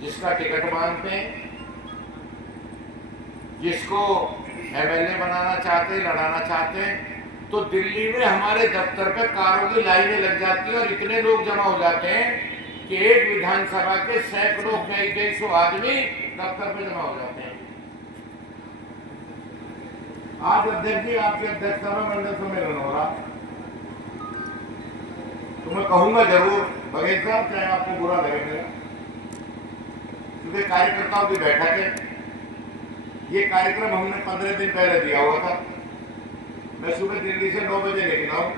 जिसका टिकट मांगते हैं, जिसको एमएलए बनाना चाहते हैं, लड़ाना चाहते हैं, तो दिल्ली में हमारे दफ्तर पे कारों की लाइनें लग जाती है और इतने लोग जमा हो जाते हैं कि एक विधानसभा के सैकड़ों कई सौ आदमी दफ्तर पे जमा हो जाते हैं। आज अध्यक्ष जी आपकी अध्यक्षता में मंडल सम्मेलन हो रहा, तो मैं कहूंगा जरूर बघेल साहब, चाहे आपको बुरा लगे मेरा, क्योंकि कार्यकर्ताओं की बैठक है, ये कार्यक्रम हमने 15 दिन पहले दिया हुआ था। मैं सुबह दिल्ली से 9 बजे निकला हूं।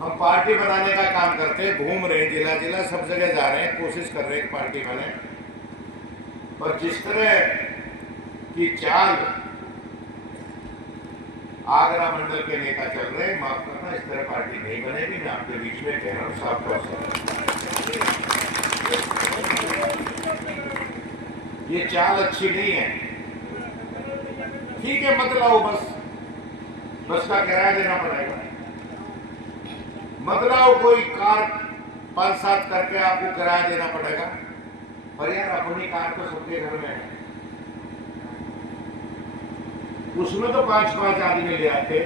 हम पार्टी बनाने का काम करते हैं, घूम रहे हैं, जिला जिला सब जगह जा रहे हैं, कोशिश कर रहे हैं पार्टी बने, पर जिस तरह की चाल आगरा मंडल के नेता चल रहे हैं, माफ करना, इस तरह पार्टी नहीं बनेगी। मैं आपके बीच में कह रहा हूं साफ तौर से, ये चाल अच्छी नहीं है। ठीक है, मत लाओ, बस का किराया देना पड़ेगा, मत लाओ, कोई कार 5-7 करके आपको किराया देना पड़ेगा, पर यार अपनी कार तो सबके घर में है, उसमें तो 5-5 आदमी ले आते।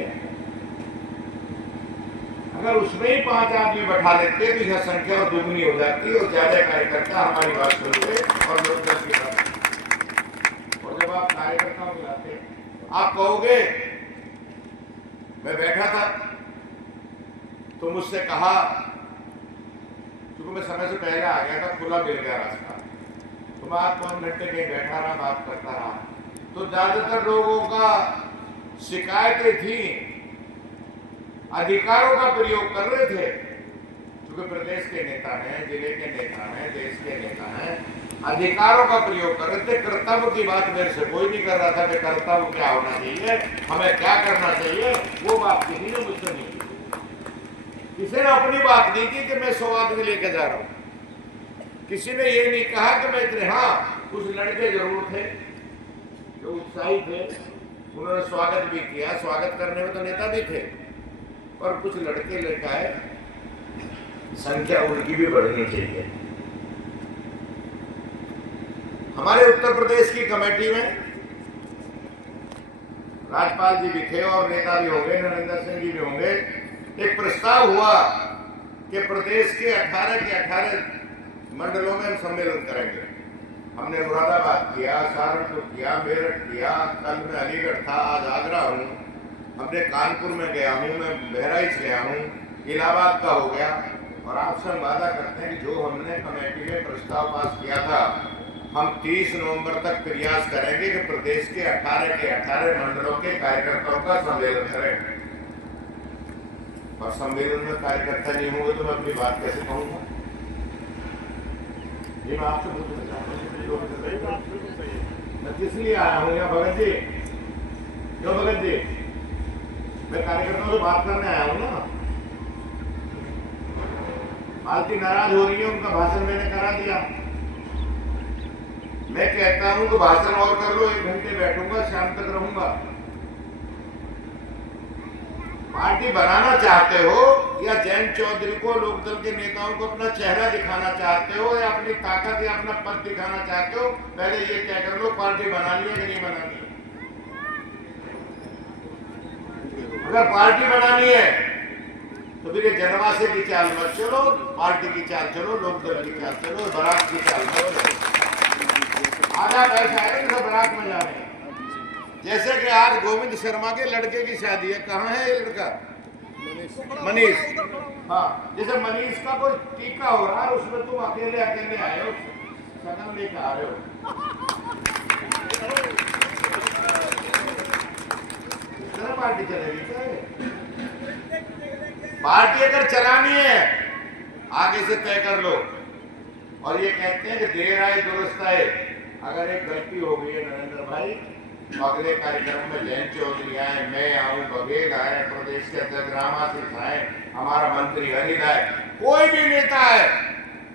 अगर उसमें ही 5 आदमी बैठा लेते तो यह संख्या और दुगनी हो जाती और ज्यादा कार्यकर्ता हमारी बात सुनते और लोकदल की बात। और जब आप कार्यकर्ताओं को लाते, आप कहोगे, मैं बैठा था तो मुझसे कहा, क्योंकि मैं समय से पहले आ गया था, खुला मिल गया रास्ता, तो मैं 8-5 घंटे कहीं बैठा रहा, बात करता रहा, तो ज्यादातर लोगों का शिकायतें थी, अधिकारों का प्रयोग कर रहे थे, क्योंकि प्रदेश के नेता हैं, जिले के नेता हैं, देश के नेता हैं, अधिकारों का प्रयोग कर रहे थे। कर्तव्य की बात मेरे से कोई नहीं कर रहा था कि कर्तव्य क्या होना चाहिए, हमें क्या करना चाहिए, वो बात किसी ने मुझसे नहीं की। किसी ने अपनी बात नहीं की कि मैं 100 आदमी लेके जा रहा हूं, किसी ने ये नहीं कहा कि मैं इतने, हाँ कुछ लड़के जरूर थे जो उत्साही थे, उन्होंने स्वागत भी किया। स्वागत करने में तो नेता भी थे, और कुछ लड़के लड़काए, संख्या उनकी भी बढ़नी चाहिए। हमारे उत्तर प्रदेश की कमेटी में राज्यपाल जी भी थे और नेता भी होंगे, नरेंद्र सिंह जी भी होंगे। एक प्रस्ताव हुआ कि प्रदेश के 18 के 18 मंडलों में हम सम्मेलन करेंगे। हमने मुरादाबाद किया, सहारनपुर किया, मेरठ किया, कल मैं अलीगढ़ था, आज आगरा हूँ, हमने कानपुर में गया हूँ, मैं बहराइच गया हूँ, इलाहाबाद का हो गया। और आपसे हम वादा करते हैं कि जो हमने कमेटी में प्रस्ताव पास किया था, हम 30 नवंबर तक प्रयास करेंगे कि प्रदेश के 18 के 18 मंडलों के कार्यकर्ताओं का सम्मेलन करें। और सम्मेलन में कार्यकर्ता नहीं होंगे तो मैं अपनी बात कैसे कहूंगा? ये मैं आपसे पूछना चाहता हूँ, मैं किस लिए आया हूँ यहाँ भगत जी? क्यों भगत जी? मैं कार्यकर्ताओं से बात करने आया हूँ ना। पार्टी नाराज हो रही है, उनका भाषण मैंने करा दिया। मैं कहता हूं कि भाषण और कर लो, 1 घंटे बैठूंगा, शाम तक रहूंगा। पार्टी बनाना चाहते हो या जयंत चौधरी को, लोकदल के नेताओं को अपना चेहरा दिखाना चाहते हो या अपनी ताकत या अपना पद दिखाना चाहते हो? पहले ये तय कर लो, पार्टी बनानी है कि नहीं बनानी है। अगर पार्टी बनानी है तो फिर ये जनवासे की चाल मत चलो, पार्टी की चाल चलो, लोकदल की चाल चलो, बारात की चाल मत चलो। आधा पैसा है तो बारात में जा रहे हैं। जैसे कि आज गोविंद शर्मा के लड़के की शादी है, कहाँ है ये लड़का? मनीष। हाँ, जैसे मनीष का कोई टीका हो रहा है, उसमें तुम अकेले आए हो, शगन लेकर आ रहे हो। पार्टी चलेगी क्या? पार्टी अगर चलानी है आगे से तय कर लो। और ये कहते हैं कि देर आए दुरुस्त आए। अगर एक गलती हो गई है नरेंद्र भाई, तो अगले कार्यक्रम में जयंत चौधरी आए, मैं आऊं, बघेल आए, प्रदेश के अध्यक्ष रामाशीष आए, हमारा मंत्री हरिद आए, कोई भी नेता है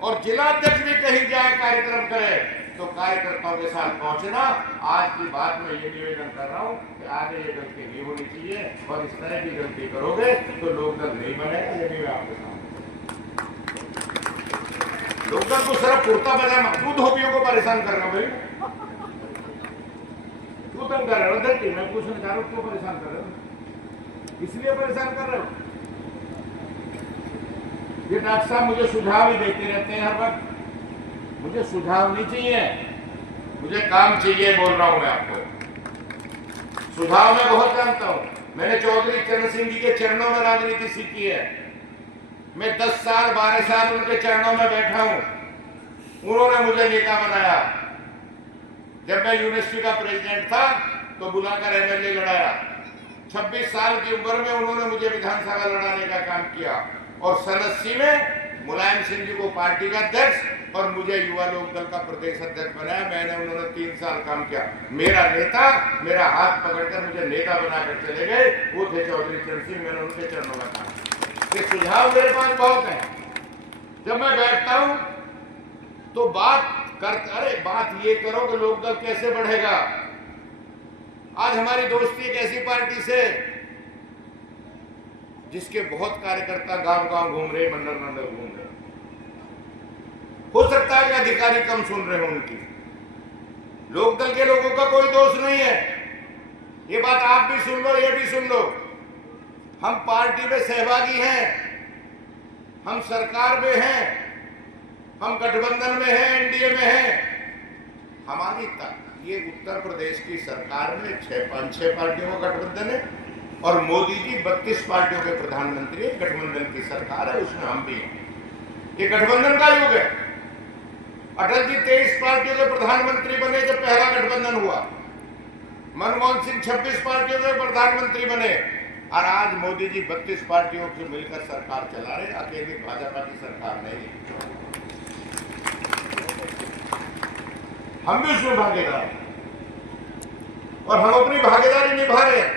और जिलाध्यक्ष भी कहीं जाए कार्यक्रम करे तो कार्यकर्ताओं के साथ पहुंचना। आज की बात में ये निवेदन कर रहा हूँ कि आगे ये गलती नहीं होनी चाहिए, और इस तरह की गलती करोगे तो लोकदल नहीं बनेगा। ये भी मैं आपके सामने, लोकदल को सिर्फ कुर्ता पजामा, तू धोबियों को परेशान कर रहा हूँ भाई, क्यों तंग कर रहे हो? देखिए मैं पूछना चाह रहा हूँ, क्यों परेशान कर रहे हो? इसलिए परेशान कर रहे हो? ये डॉक्टर साहब मुझे सुझाव ही देते रहते हैं हर वक्त। मुझे सुझाव नहीं चाहिए, मुझे काम चाहिए, बोल रहा हूं मैं आपको। सुझाव मैं बहुत जानता हूं। मैंने चौधरी चरण सिंह जी के चरणों में राजनीति सीखी है। मैं 10 साल 12 साल उनके चरणों में बैठा हूं। उन्होंने मुझे नेता बनाया। जब मैं यूनिवर्सिटी का प्रेसिडेंट था तो बुलाकर एमएलए लड़ाया। 26 साल की उम्र में उन्होंने मुझे विधानसभा लड़ाने का काम किया, और सन 80 में मुलायम सिंह जी को पार्टी का अध्यक्ष और मुझे युवा लोकदल का प्रदेश अध्यक्ष बनाया। मैंने उन्होंने 3 साल काम किया। मेरा नेता मेरा हाथ पकड़कर मुझे नेता बनाकर चले गए, वो थे चौधरी चरण सिंह। मैंने उनके चरणों में काम। ये सुझाव मेरे पास बहुत है। जब मैं बैठता हूं तो बात ये करो कि लोकदल कैसे बढ़ेगा। आज हमारी दोस्ती एक ऐसी पार्टी से जिसके बहुत कार्यकर्ता गांव-गांव घूम रहे, मंडल-मंडल घूम रहे। हो सकता है कि अधिकारी कम सुन रहे हो उनकी। लोकदल के लोगों का कोई दोष नहीं है। ये बात आप भी सुन लो, ये भी सुन लो। हम पार्टी में सहभागी हैं, हम सरकार में हैं, हम गठबंधन में हैं, एनडीए में हैं। हमारी ये उत्तर प्रदेश की सरकार में 5-6 पार्टियों का गठबंधन है, और मोदी जी 32 पार्टियों के प्रधानमंत्री है। गठबंधन की सरकार है, उसमें हम भी हैं। ये गठबंधन का युग है। अटल जी 23 पार्टियों के प्रधानमंत्री बने जब पहला गठबंधन हुआ। मनमोहन सिंह 26 पार्टियों के प्रधानमंत्री बने, और आज मोदी जी 32 पार्टियों से मिलकर सरकार चला रहे। अकेली भाजपा की सरकार नहीं। हम भी उसमें भागीदार हैं, और हम अपनी भागीदारी निभा रहे हैं।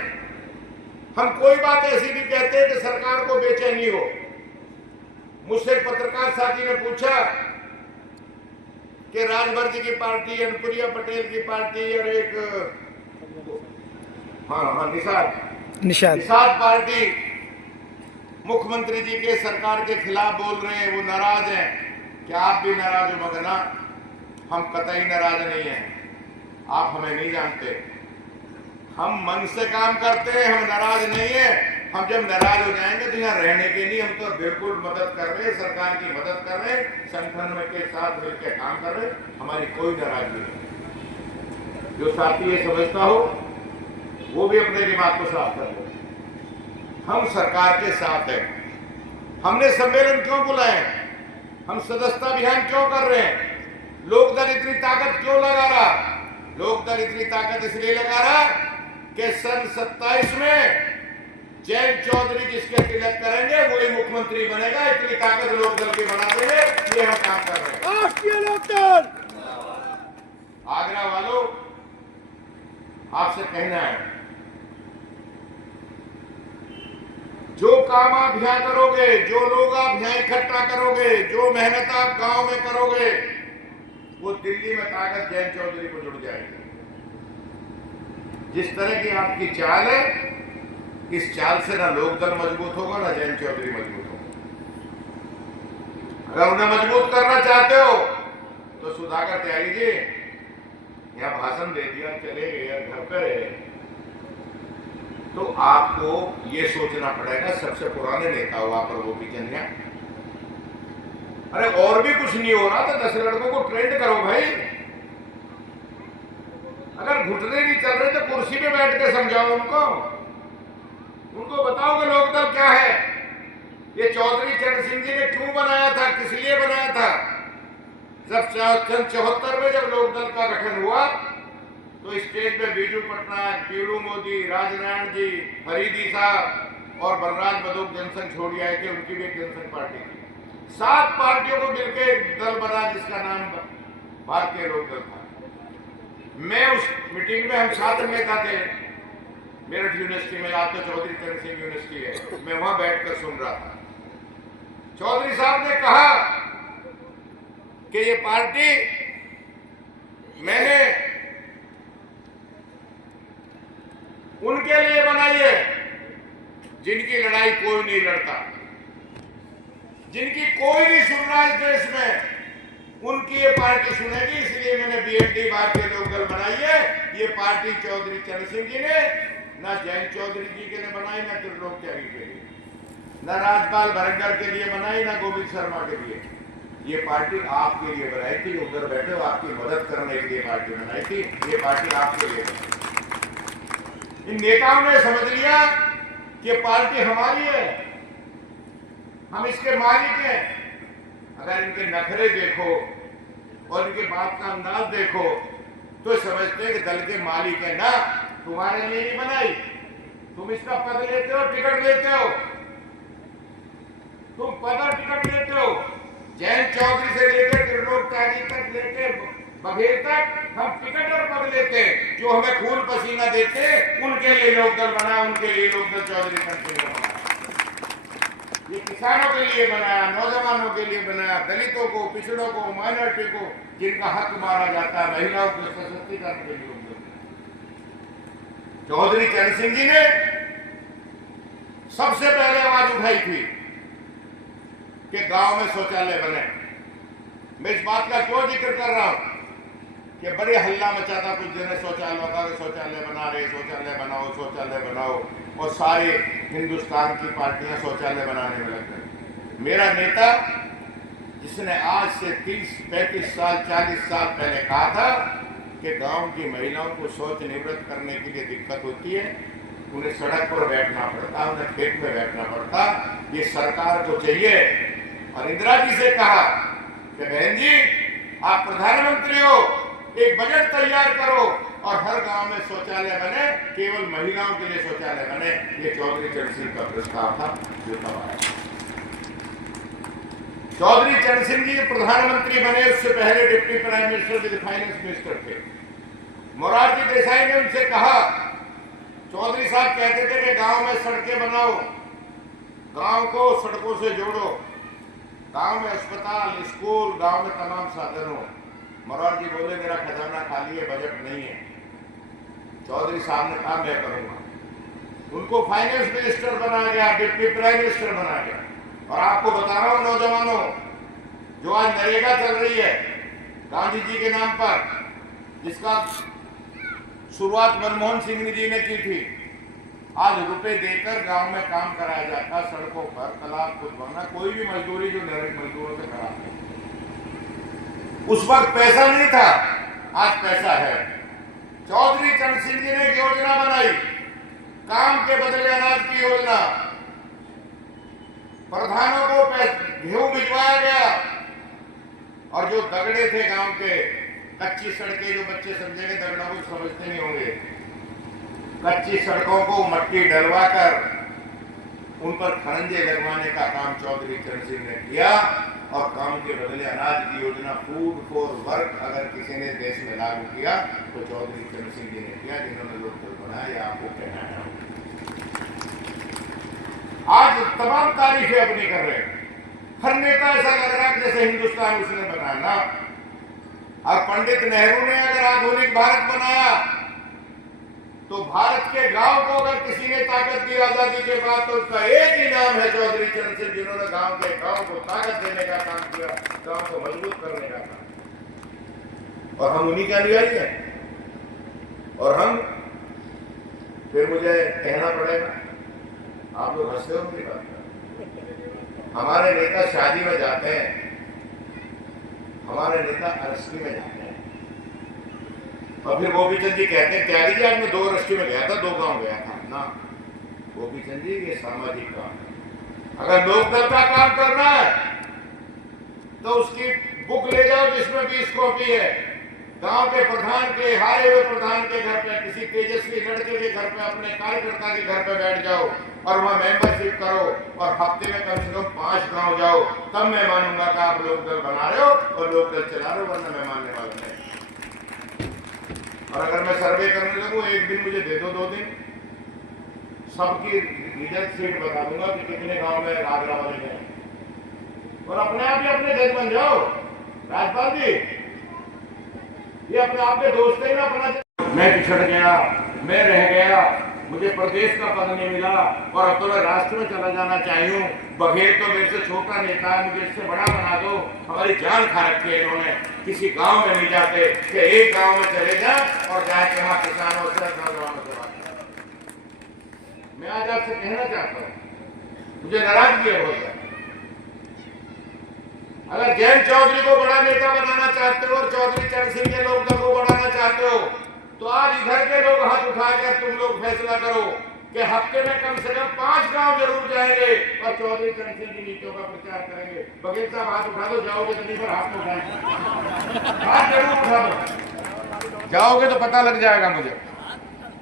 हम कोई बात ऐसी नहीं कहते कि सरकार को बेचैनी हो। मुझसे एक पत्रकार साथी ने पूछा कि राजभर जी की पार्टी, अनुप्रिया पटेल की पार्टी और एक निषाद पार्टी मुख्यमंत्री जी के सरकार के खिलाफ बोल रहे हैं, वो नाराज हैं। क्या आप भी नाराज हो मगर ना? हम कतई नाराज नहीं हैं, आप हमें नहीं जानते। हम मन से काम करते हैं, हम नाराज नहीं है। हम जब नाराज हो जाएंगे तो यहाँ रहने के लिए हम तो बिल्कुल मदद कर रहे हैं, सरकार की मदद कर रहे हैं, संगठन में के साथ मिलकर काम कर रहे हैं, हमारी कोई नाराजगी नहीं। जो साथी ये समझता हो वो भी अपने दिमाग को साफ कर लो। हम सरकार के साथ हैं। हमने सम्मेलन क्यों बुलाए? हम सदस्यता अभियान क्यों कर रहे हैं? लोकदल इतनी ताकत क्यों लगा रहा? लोकदल इतनी ताकत इसलिए लगा रहा कि सन 27 में जयंत चौधरी जिसके तिलक करेंगे वही मुख्यमंत्री बनेगा। इतनी ताकत लोकदल की बना देंगे, ये हम काम कर रहे हैं। राष्ट्रीय लोकदल। आगरा वालों, आपसे कहना है, जो काम आप यहाँ करोगे, जो लोग आप यहाँ इकट्ठा करोगे, जो मेहनत आप गांव में करोगे, वो दिल्ली में ताकत जयंत चौधरी को जुड़ जाएगी। जिस तरह की आपकी चाल है, इस चाल से ना लोकदल मजबूत होगा ना जयंत चौधरी मजबूत होगा। अगर उन्हें मजबूत करना चाहते हो तो सुधाकर त्यागी जी यहाँ भाषण दे दिया, चले गए, घर पे रहे, तो आपको ये सोचना पड़ेगा सबसे पुराने नेता हो आप प्रभु की जन्या। अरे और भी कुछ नहीं हो रहा तो 10 लड़कों को ट्रेंड करो भाई। अगर घुटने नहीं चल रहे तो कुर्सी पे बैठ के समझाओ उनको बताओ कि लोकदल क्या है। ये चौधरी चरण सिंह जी ने क्यों बनाया था, किस लिए बनाया था? जब 74 में जब लोकदल का गठन हुआ तो स्टेज पे बीजू पटनायक, पीलू मोदी, राजनारायण जी, फरीदी साहब और बलराज बदूक जनसंघ छोड़ी आए थे। उनकी भी एक जनसंघ पार्टी थी। 7 पार्टियों को मिलकर एक दल बना जिसका नाम भारतीय लोकदल था। मैं उस मीटिंग में, हम छात्र नेता थे, मेरठ यूनिवर्सिटी में, आप तो चौधरी चरण सिंह यूनिवर्सिटी है, मैं वहां बैठकर सुन रहा था। चौधरी साहब ने कहा कि ये पार्टी मैंने उनके लिए बनाई है जिनकी लड़ाई कोई नहीं लड़ता, जिनकी कोई नहीं सुन रहा इस देश में, उनकी ये पार्टी सुनेगी। इसलिए मैंने बीएलडी भारतीय लोकदल बनाई है। ये पार्टी चौधरी चरण सिंह जी ने, ना जयंत चौधरी जी के ने बनाई, ना त्रिलोक त्यागी के लिए, ना राजपाल भरंगर के लिए बनाई, ना गोविंद शर्मा के लिए। ये पार्टी आपके लिए बनाई थी। उधर बैठे हो, आपकी मदद करने के लिए पार्टी बनाई थी। ये पार्टी आपके लिए बनाई। इन नेताओं ने समझ लिया कि पार्टी हमारी है, हम इसके मालिक हैं। अगर इनके नखरे देखो और इनके बात का अंदाज देखो तो समझते हैं कि दल के मालिक है। ना, तुम्हारे लिए नहीं बनाई, तुम इसका पद लेते हो, टिकट लेते हो, तुम पद और टिकट लेते हो। जयंत चौधरी से लेकर त्रिलोक त्यागी तक, लेकर बघेल तक हम टिकट और पद लेते हैं। जो हमें खून पसीना देते उनके लिए लोकदल बना, उनके लिए लोकदल चौधरी चरण सिंह ने बनाया। ये किसानों के लिए बनाया, नौजवानों के लिए बनाया, दलितों को, पिछड़ों को, माइनॉरिटी को, जिनका हक मारा जाता है, महिलाओं को सशक्तिकरण के लिए चौधरी चरण सिंह जी ने सबसे पहले आवाज उठाई थी कि गांव में शौचालय बने। मैं इस बात का क्यों जिक्र कर रहा हूं कि बड़े हल्ला मचा था कुछ दिन शौचालय का, शौचालय बना रहे, शौचालय बनाओ, शौचालय बनाओ, और सारे हिंदुस्तान की पार्टियां शौचालय बनाने में लग गई। मेरा नेता जिसने आज से 30-35 साल, 40 साल पहले कहा था कि गांव की महिलाओं को शौच निवृत्त करने के लिए दिक्कत होती है, उन्हें सड़क पर बैठना पड़ता, उन्हें खेत में बैठना पड़ता, ये सरकार को चाहिए। और इंदिरा जी से कहा कि बहन जी आप प्रधानमंत्री हो, एक बजट तैयार करो और हर गांव में शौचालय बने, केवल महिलाओं के लिए शौचालय बने। ये चौधरी चरण सिंह का प्रस्ताव था जो तब आया। चौधरी चरण सिंह जी प्रधानमंत्री बने, उससे पहले deputy prime minister with finance minister थे। मोरारजी देसाई ने उनसे कहा, चौधरी साहब कहते थे कि गांव में सड़कें बनाओ, गांव को सड़कों से जोड़ो, गांव में अस्पताल, स्कूल, गांव में तमाम साधन हो। मोरारजी बोले मेरा खजाना खाली है, बजट नहीं है। चौधरी साहब ने कहा मैं करूंगा। उनको फाइनेंस मिनिस्टर बनाया गया, डिप्टी प्राइम मिनिस्टर बनाया गया। और आपको बता रहा हूं नौजवानों, जो आज नरेगा चल रही है गांधी जी के नाम पर, जिसका शुरुआत मनमोहन सिंह जी ने की थी, आज रुपए देकर गांव में काम कराया जाता, सड़कों पर तालाब खुदवाना, कोई भी मजदूरी जो नरेगा मजदूरों से कराते। उस वक्त पैसा नहीं था, आज पैसा है। चौधरी चरण सिंह जी ने एक योजना बनाई, काम के बदले अनाज की योजना। प्रधानों को गेहूं भिजवाया गया, और जो दगड़े थे गांव के, कच्ची सड़कें, जो बच्चे समझेंगे दगड़ों को समझते नहीं होंगे, कच्ची सड़कों को मट्टी डलवाकर उन पर खरंजे लगवाने का काम चौधरी चरण सिंह ने किया। और काम के बदले अनाज की योजना, फूड फॉर वर्क, अगर किसी ने देश में लागू किया तो चौधरी चरण सिंह जी ने किया, जिन्होंने लोकदल बनाया। आपको कहना है, आज तमाम तारीफें अपनी कर रहे हैं। हर नेता ऐसा लग रहा है जैसे हिंदुस्तान उसने बनाना। और पंडित नेहरू ने अगर आधुनिक भारत बनाया, तो भारत के गांव को अगर किसी ने ताकत दी आजादी के बाद, तो उसका एक ही नाम है चौधरी चरण सिंह, जिन्होंने गांव को ताकत देने का काम किया, गांव को मजबूत करने का काम। और हम उन्हीं के अनुयायी हैं। और हम, फिर मुझे कहना पड़ेगा, आप लोग हंसते हो मेरी बात, हमारे नेता शादी में जाते हैं, हमारे नेता अरस्ती में जाते हैं, और फिर गोपीचंद जी कहते हैं त्यागी जी आज मैं 2 अरस्ती में गया था, 2 गांव गया था ना। गोपीचंद जी ये सामाजिक काम है। अगर लोकदल का काम करना है तो उसकी बुक ले जाओ जिसमें 20 कॉपी है। गांव के प्रधान के, हारे हुए प्रधान के घर पे, किसी तेजस्वी लड़के के घर पे, अपने कार्यकर्ता के घर पे बैठ जाओ और वहां मेंबरशिप करो, और हफ्ते में कम से कम 5 गांव जाओ, तब मैं मानूंगा कि आप लोकदल बना रहे हो और लोकदल चला रहे हो, वरना मैं मानने वाला नहीं। और अगर मैं सर्वे करने लगूं, एक दिन मुझे दे दो, 2 दिन, सबकी रिजल्ट शीट बता दूंगा कि कितने गांव में आगरा वाले गए, और अपने आप ही अपने जज बन जाओ। राजपाल जी, ये अपने आप के दोस्त ही ना अपना। मैं पिछड़ गया, मैं रह गया, मुझे प्रदेश का पद नहीं मिला, और अब तो मैं राष्ट्र में चला जाना चाहिए हूँ। बघेल तो मेरे से छोटा नेता है, मुझे इससे बड़ा बना दो। हमारी जान खा रखी है इन्होंने। किसी गांव में नहीं जाते कि एक गांव में चले जाए और जाके वहां किसानों से, नौजवानों से बात करें। मैं आज आपसे कहना चाहता हूँ, मुझे नाराजगी हो गया। अगर जयंत चौधरी को बड़ा नेता बनाना चाहते हो और चौधरी चरण सिंह के लोकदल को बढ़ाना चाहते हो, तो आज इधर के लोग हाथ उठाकर तुम लोग फैसला करो कि हफ्ते में कम से कम 5 गांव जरूर जाएंगे और चौधरी चरण सिंह की नीतियों का प्रचार करेंगे। बघेल साहब हाथ उठा दो, जाओगे तो नहीं, पर हाथ में उठाएंगे, हाथ जरूर उठा दो। जाओगे तो पता लग जाएगा मुझे।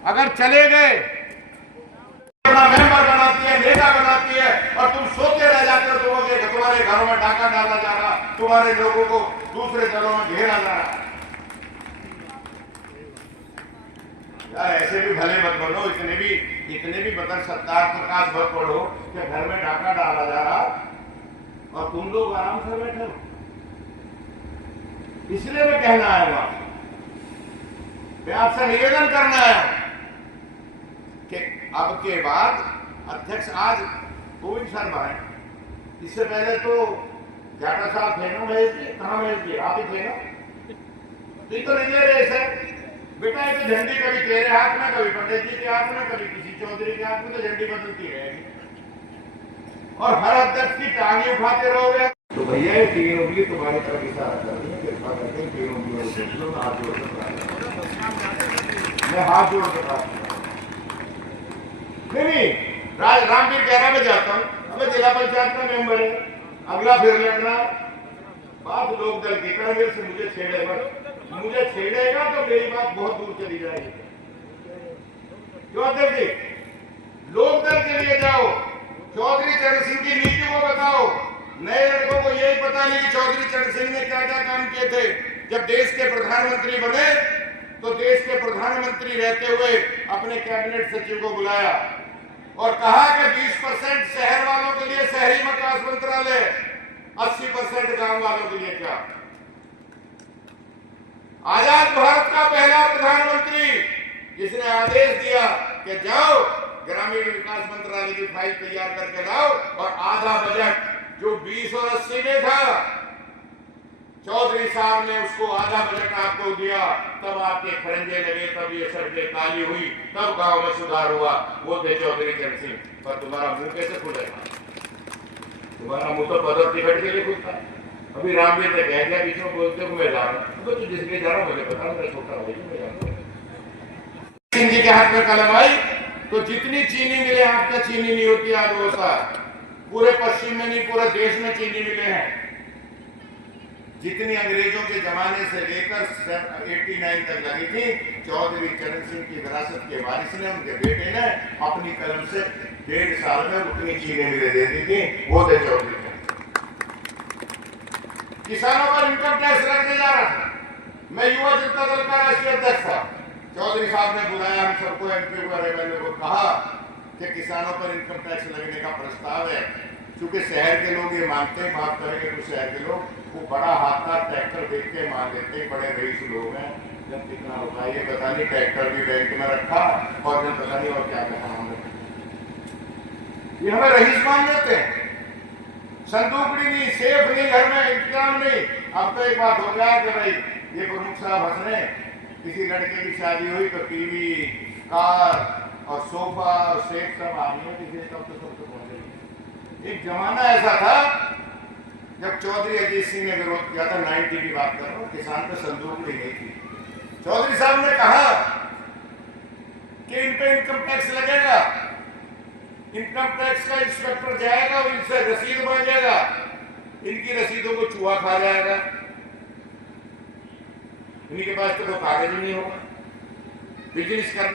अगर चले गए, मेंबर बनाती है, नेता बनाती है, और तुम सोते रह जाते हो, तुम्हारे घरों में डाका डाला जा रहा, तुम्हारे लोगों को दूसरे दलों में घेरा जा रहा। यार ऐसे भी भले मत बनो, इतने भी बदल सत्तार प्रकाश भर पड़ो कि घर में डाका डाला जा रहा और तुम लोग आराम से बैठे हो। इसलिए मैं कहना आया हूं, मैं आपसे निवेदन करना आया कि अब के बाद अध्यक्ष आज गोविंद शर्मा है, इससे पहले तो जाटा साहब थे ना, महेश जी, कहाँ महेश जी, आप ही थे ना, तो रिले रेस है बेटा। ये तो झंडी कभी तेरे हाथ में, कभी पंडित जी के हाथ में, कभी किसी चौधरी के हाथ में, तो झंडी बदलती रहेगी और हर अध्यक्ष की टांगी उठाते रहोगे। तो भैया ये 3 उंगली तुम्हारी तरफ इशारा कर रही है, कृपा करके 3 उंगलियों को देख लो। हाथ जोड़ कर, मैं हाथ जोड़ कर प्रार्थना, नहीं रामवीर कहना मैं जाता हूँ, अब जिला पंचायत का मेंबर है, अगला फिर लड़ना, बात लोकदल की तरह से मुझे छेड़ेगा, मुझे छेड़ेगा तो मेरी बात बहुत दूर चली जाएगी। क्यों अध्यक्ष जी, लोकदल के लिए जाओ, चौधरी चरण सिंह की नीति को बताओ। नए लड़कों को यही पता नहीं कि चौधरी चरण सिंह ने क्या क्या काम किए थे। जब देश के प्रधानमंत्री बने तो देश के प्रधानमंत्री रहते हुए अपने कैबिनेट सचिव को बुलाया और कहा कि 20% शहर वालों के लिए शहरी विकास मंत्रालय, 80% गांव वालों के लिए क्या। आजाद भारत का पहला प्रधानमंत्री जिसने आदेश दिया कि जाओ ग्रामीण विकास मंत्रालय की फाइल तैयार करके लाओ और आधा बजट जो 20 और 80 में था, चौधरी साहब ने उसको आधा बजट आपको दिया, तब आपके खरंजे लगे, तब ये सड़कें काली हुई, तब गांव में सुधार हुआ। वो थे चौधरी चरण सिंह। पर तुम्हारा मुंह कैसे खुलेगा? तुम्हारा मुंह तो पद और टिकट के लिए खुलता है। अभी रामवीर ने कह दिया बीच में बोलते हुए मैं जा रहा हूँ, तो जिसके जा रहा हूँ मुझे पता, मेरा छोटा हो सिंह जी के हाथ में कलम आई तो जितनी चीनी मिले हाथ में चीनी नहीं होती आज वो साहब, पूरे पश्चिम में नहीं पूरे देश में चीनी मिले हैं। जितनी अंग्रेजों के जमाने से लेकर 89 तक लगी थी, चौधरी चरण सिंह की विरासत के वारिस ने, उनके बेटे ने अपनी कलम से 1.5 साल में उतनी चीनी मिले देती थी, वो थे चौधरी चरण। किसानों पर इनकम टैक्स रखने जा रहा था। मैं युवा जनता दल का राष्ट्रीय अध्यक्ष था। चौधरी साहब ने बुलाया हम सबको, एमपी को, एमएलए को, कहा कि किसानों पर इनकम टैक्स लगने का प्रस्ताव है। क्योंकि शहर के लोग ये मानते हैं, बात करेंगे कुछ शहर के लोग, वो बड़ा हाथा ट्रैक्टर देख के मान लेते हैं, बड़े रईस लोग हैं, जब कितना होता ये पता नहीं, ट्रैक्टर भी बैंक में रखा और जब पता नहीं और क्या कहना हमने, ये हमें रईस मान लेते हैं। संदूकड़ी नहीं, सेफ नहीं, घर में इंतजाम नहीं। अब तो एक बात हो गया कि भाई ये प्रमुख साहब हंस रहे, किसी लड़के की शादी हुई तो टीवी, कार और सोफा और सेफ सब आ गए, किसी कब तो सबको पहुंचे। एक जमाना ऐसा था जब चौधरी अजीत सिंह ने विरोध किया था, 90 की बात कर रहा हूँ, किसान पे संदूकड़ी नहीं थी। चौधरी साहब ने कहा कि इन पे इनकम टैक्स लगेगा, इनकम टैक्स का इंस्पेक्टर जाएगा और इनसे रसीद मांगेगा, इनकी रसीदों को चूहा खा जाएगा, इनके पास तो कागज ही नहीं होगा बिजनेस करने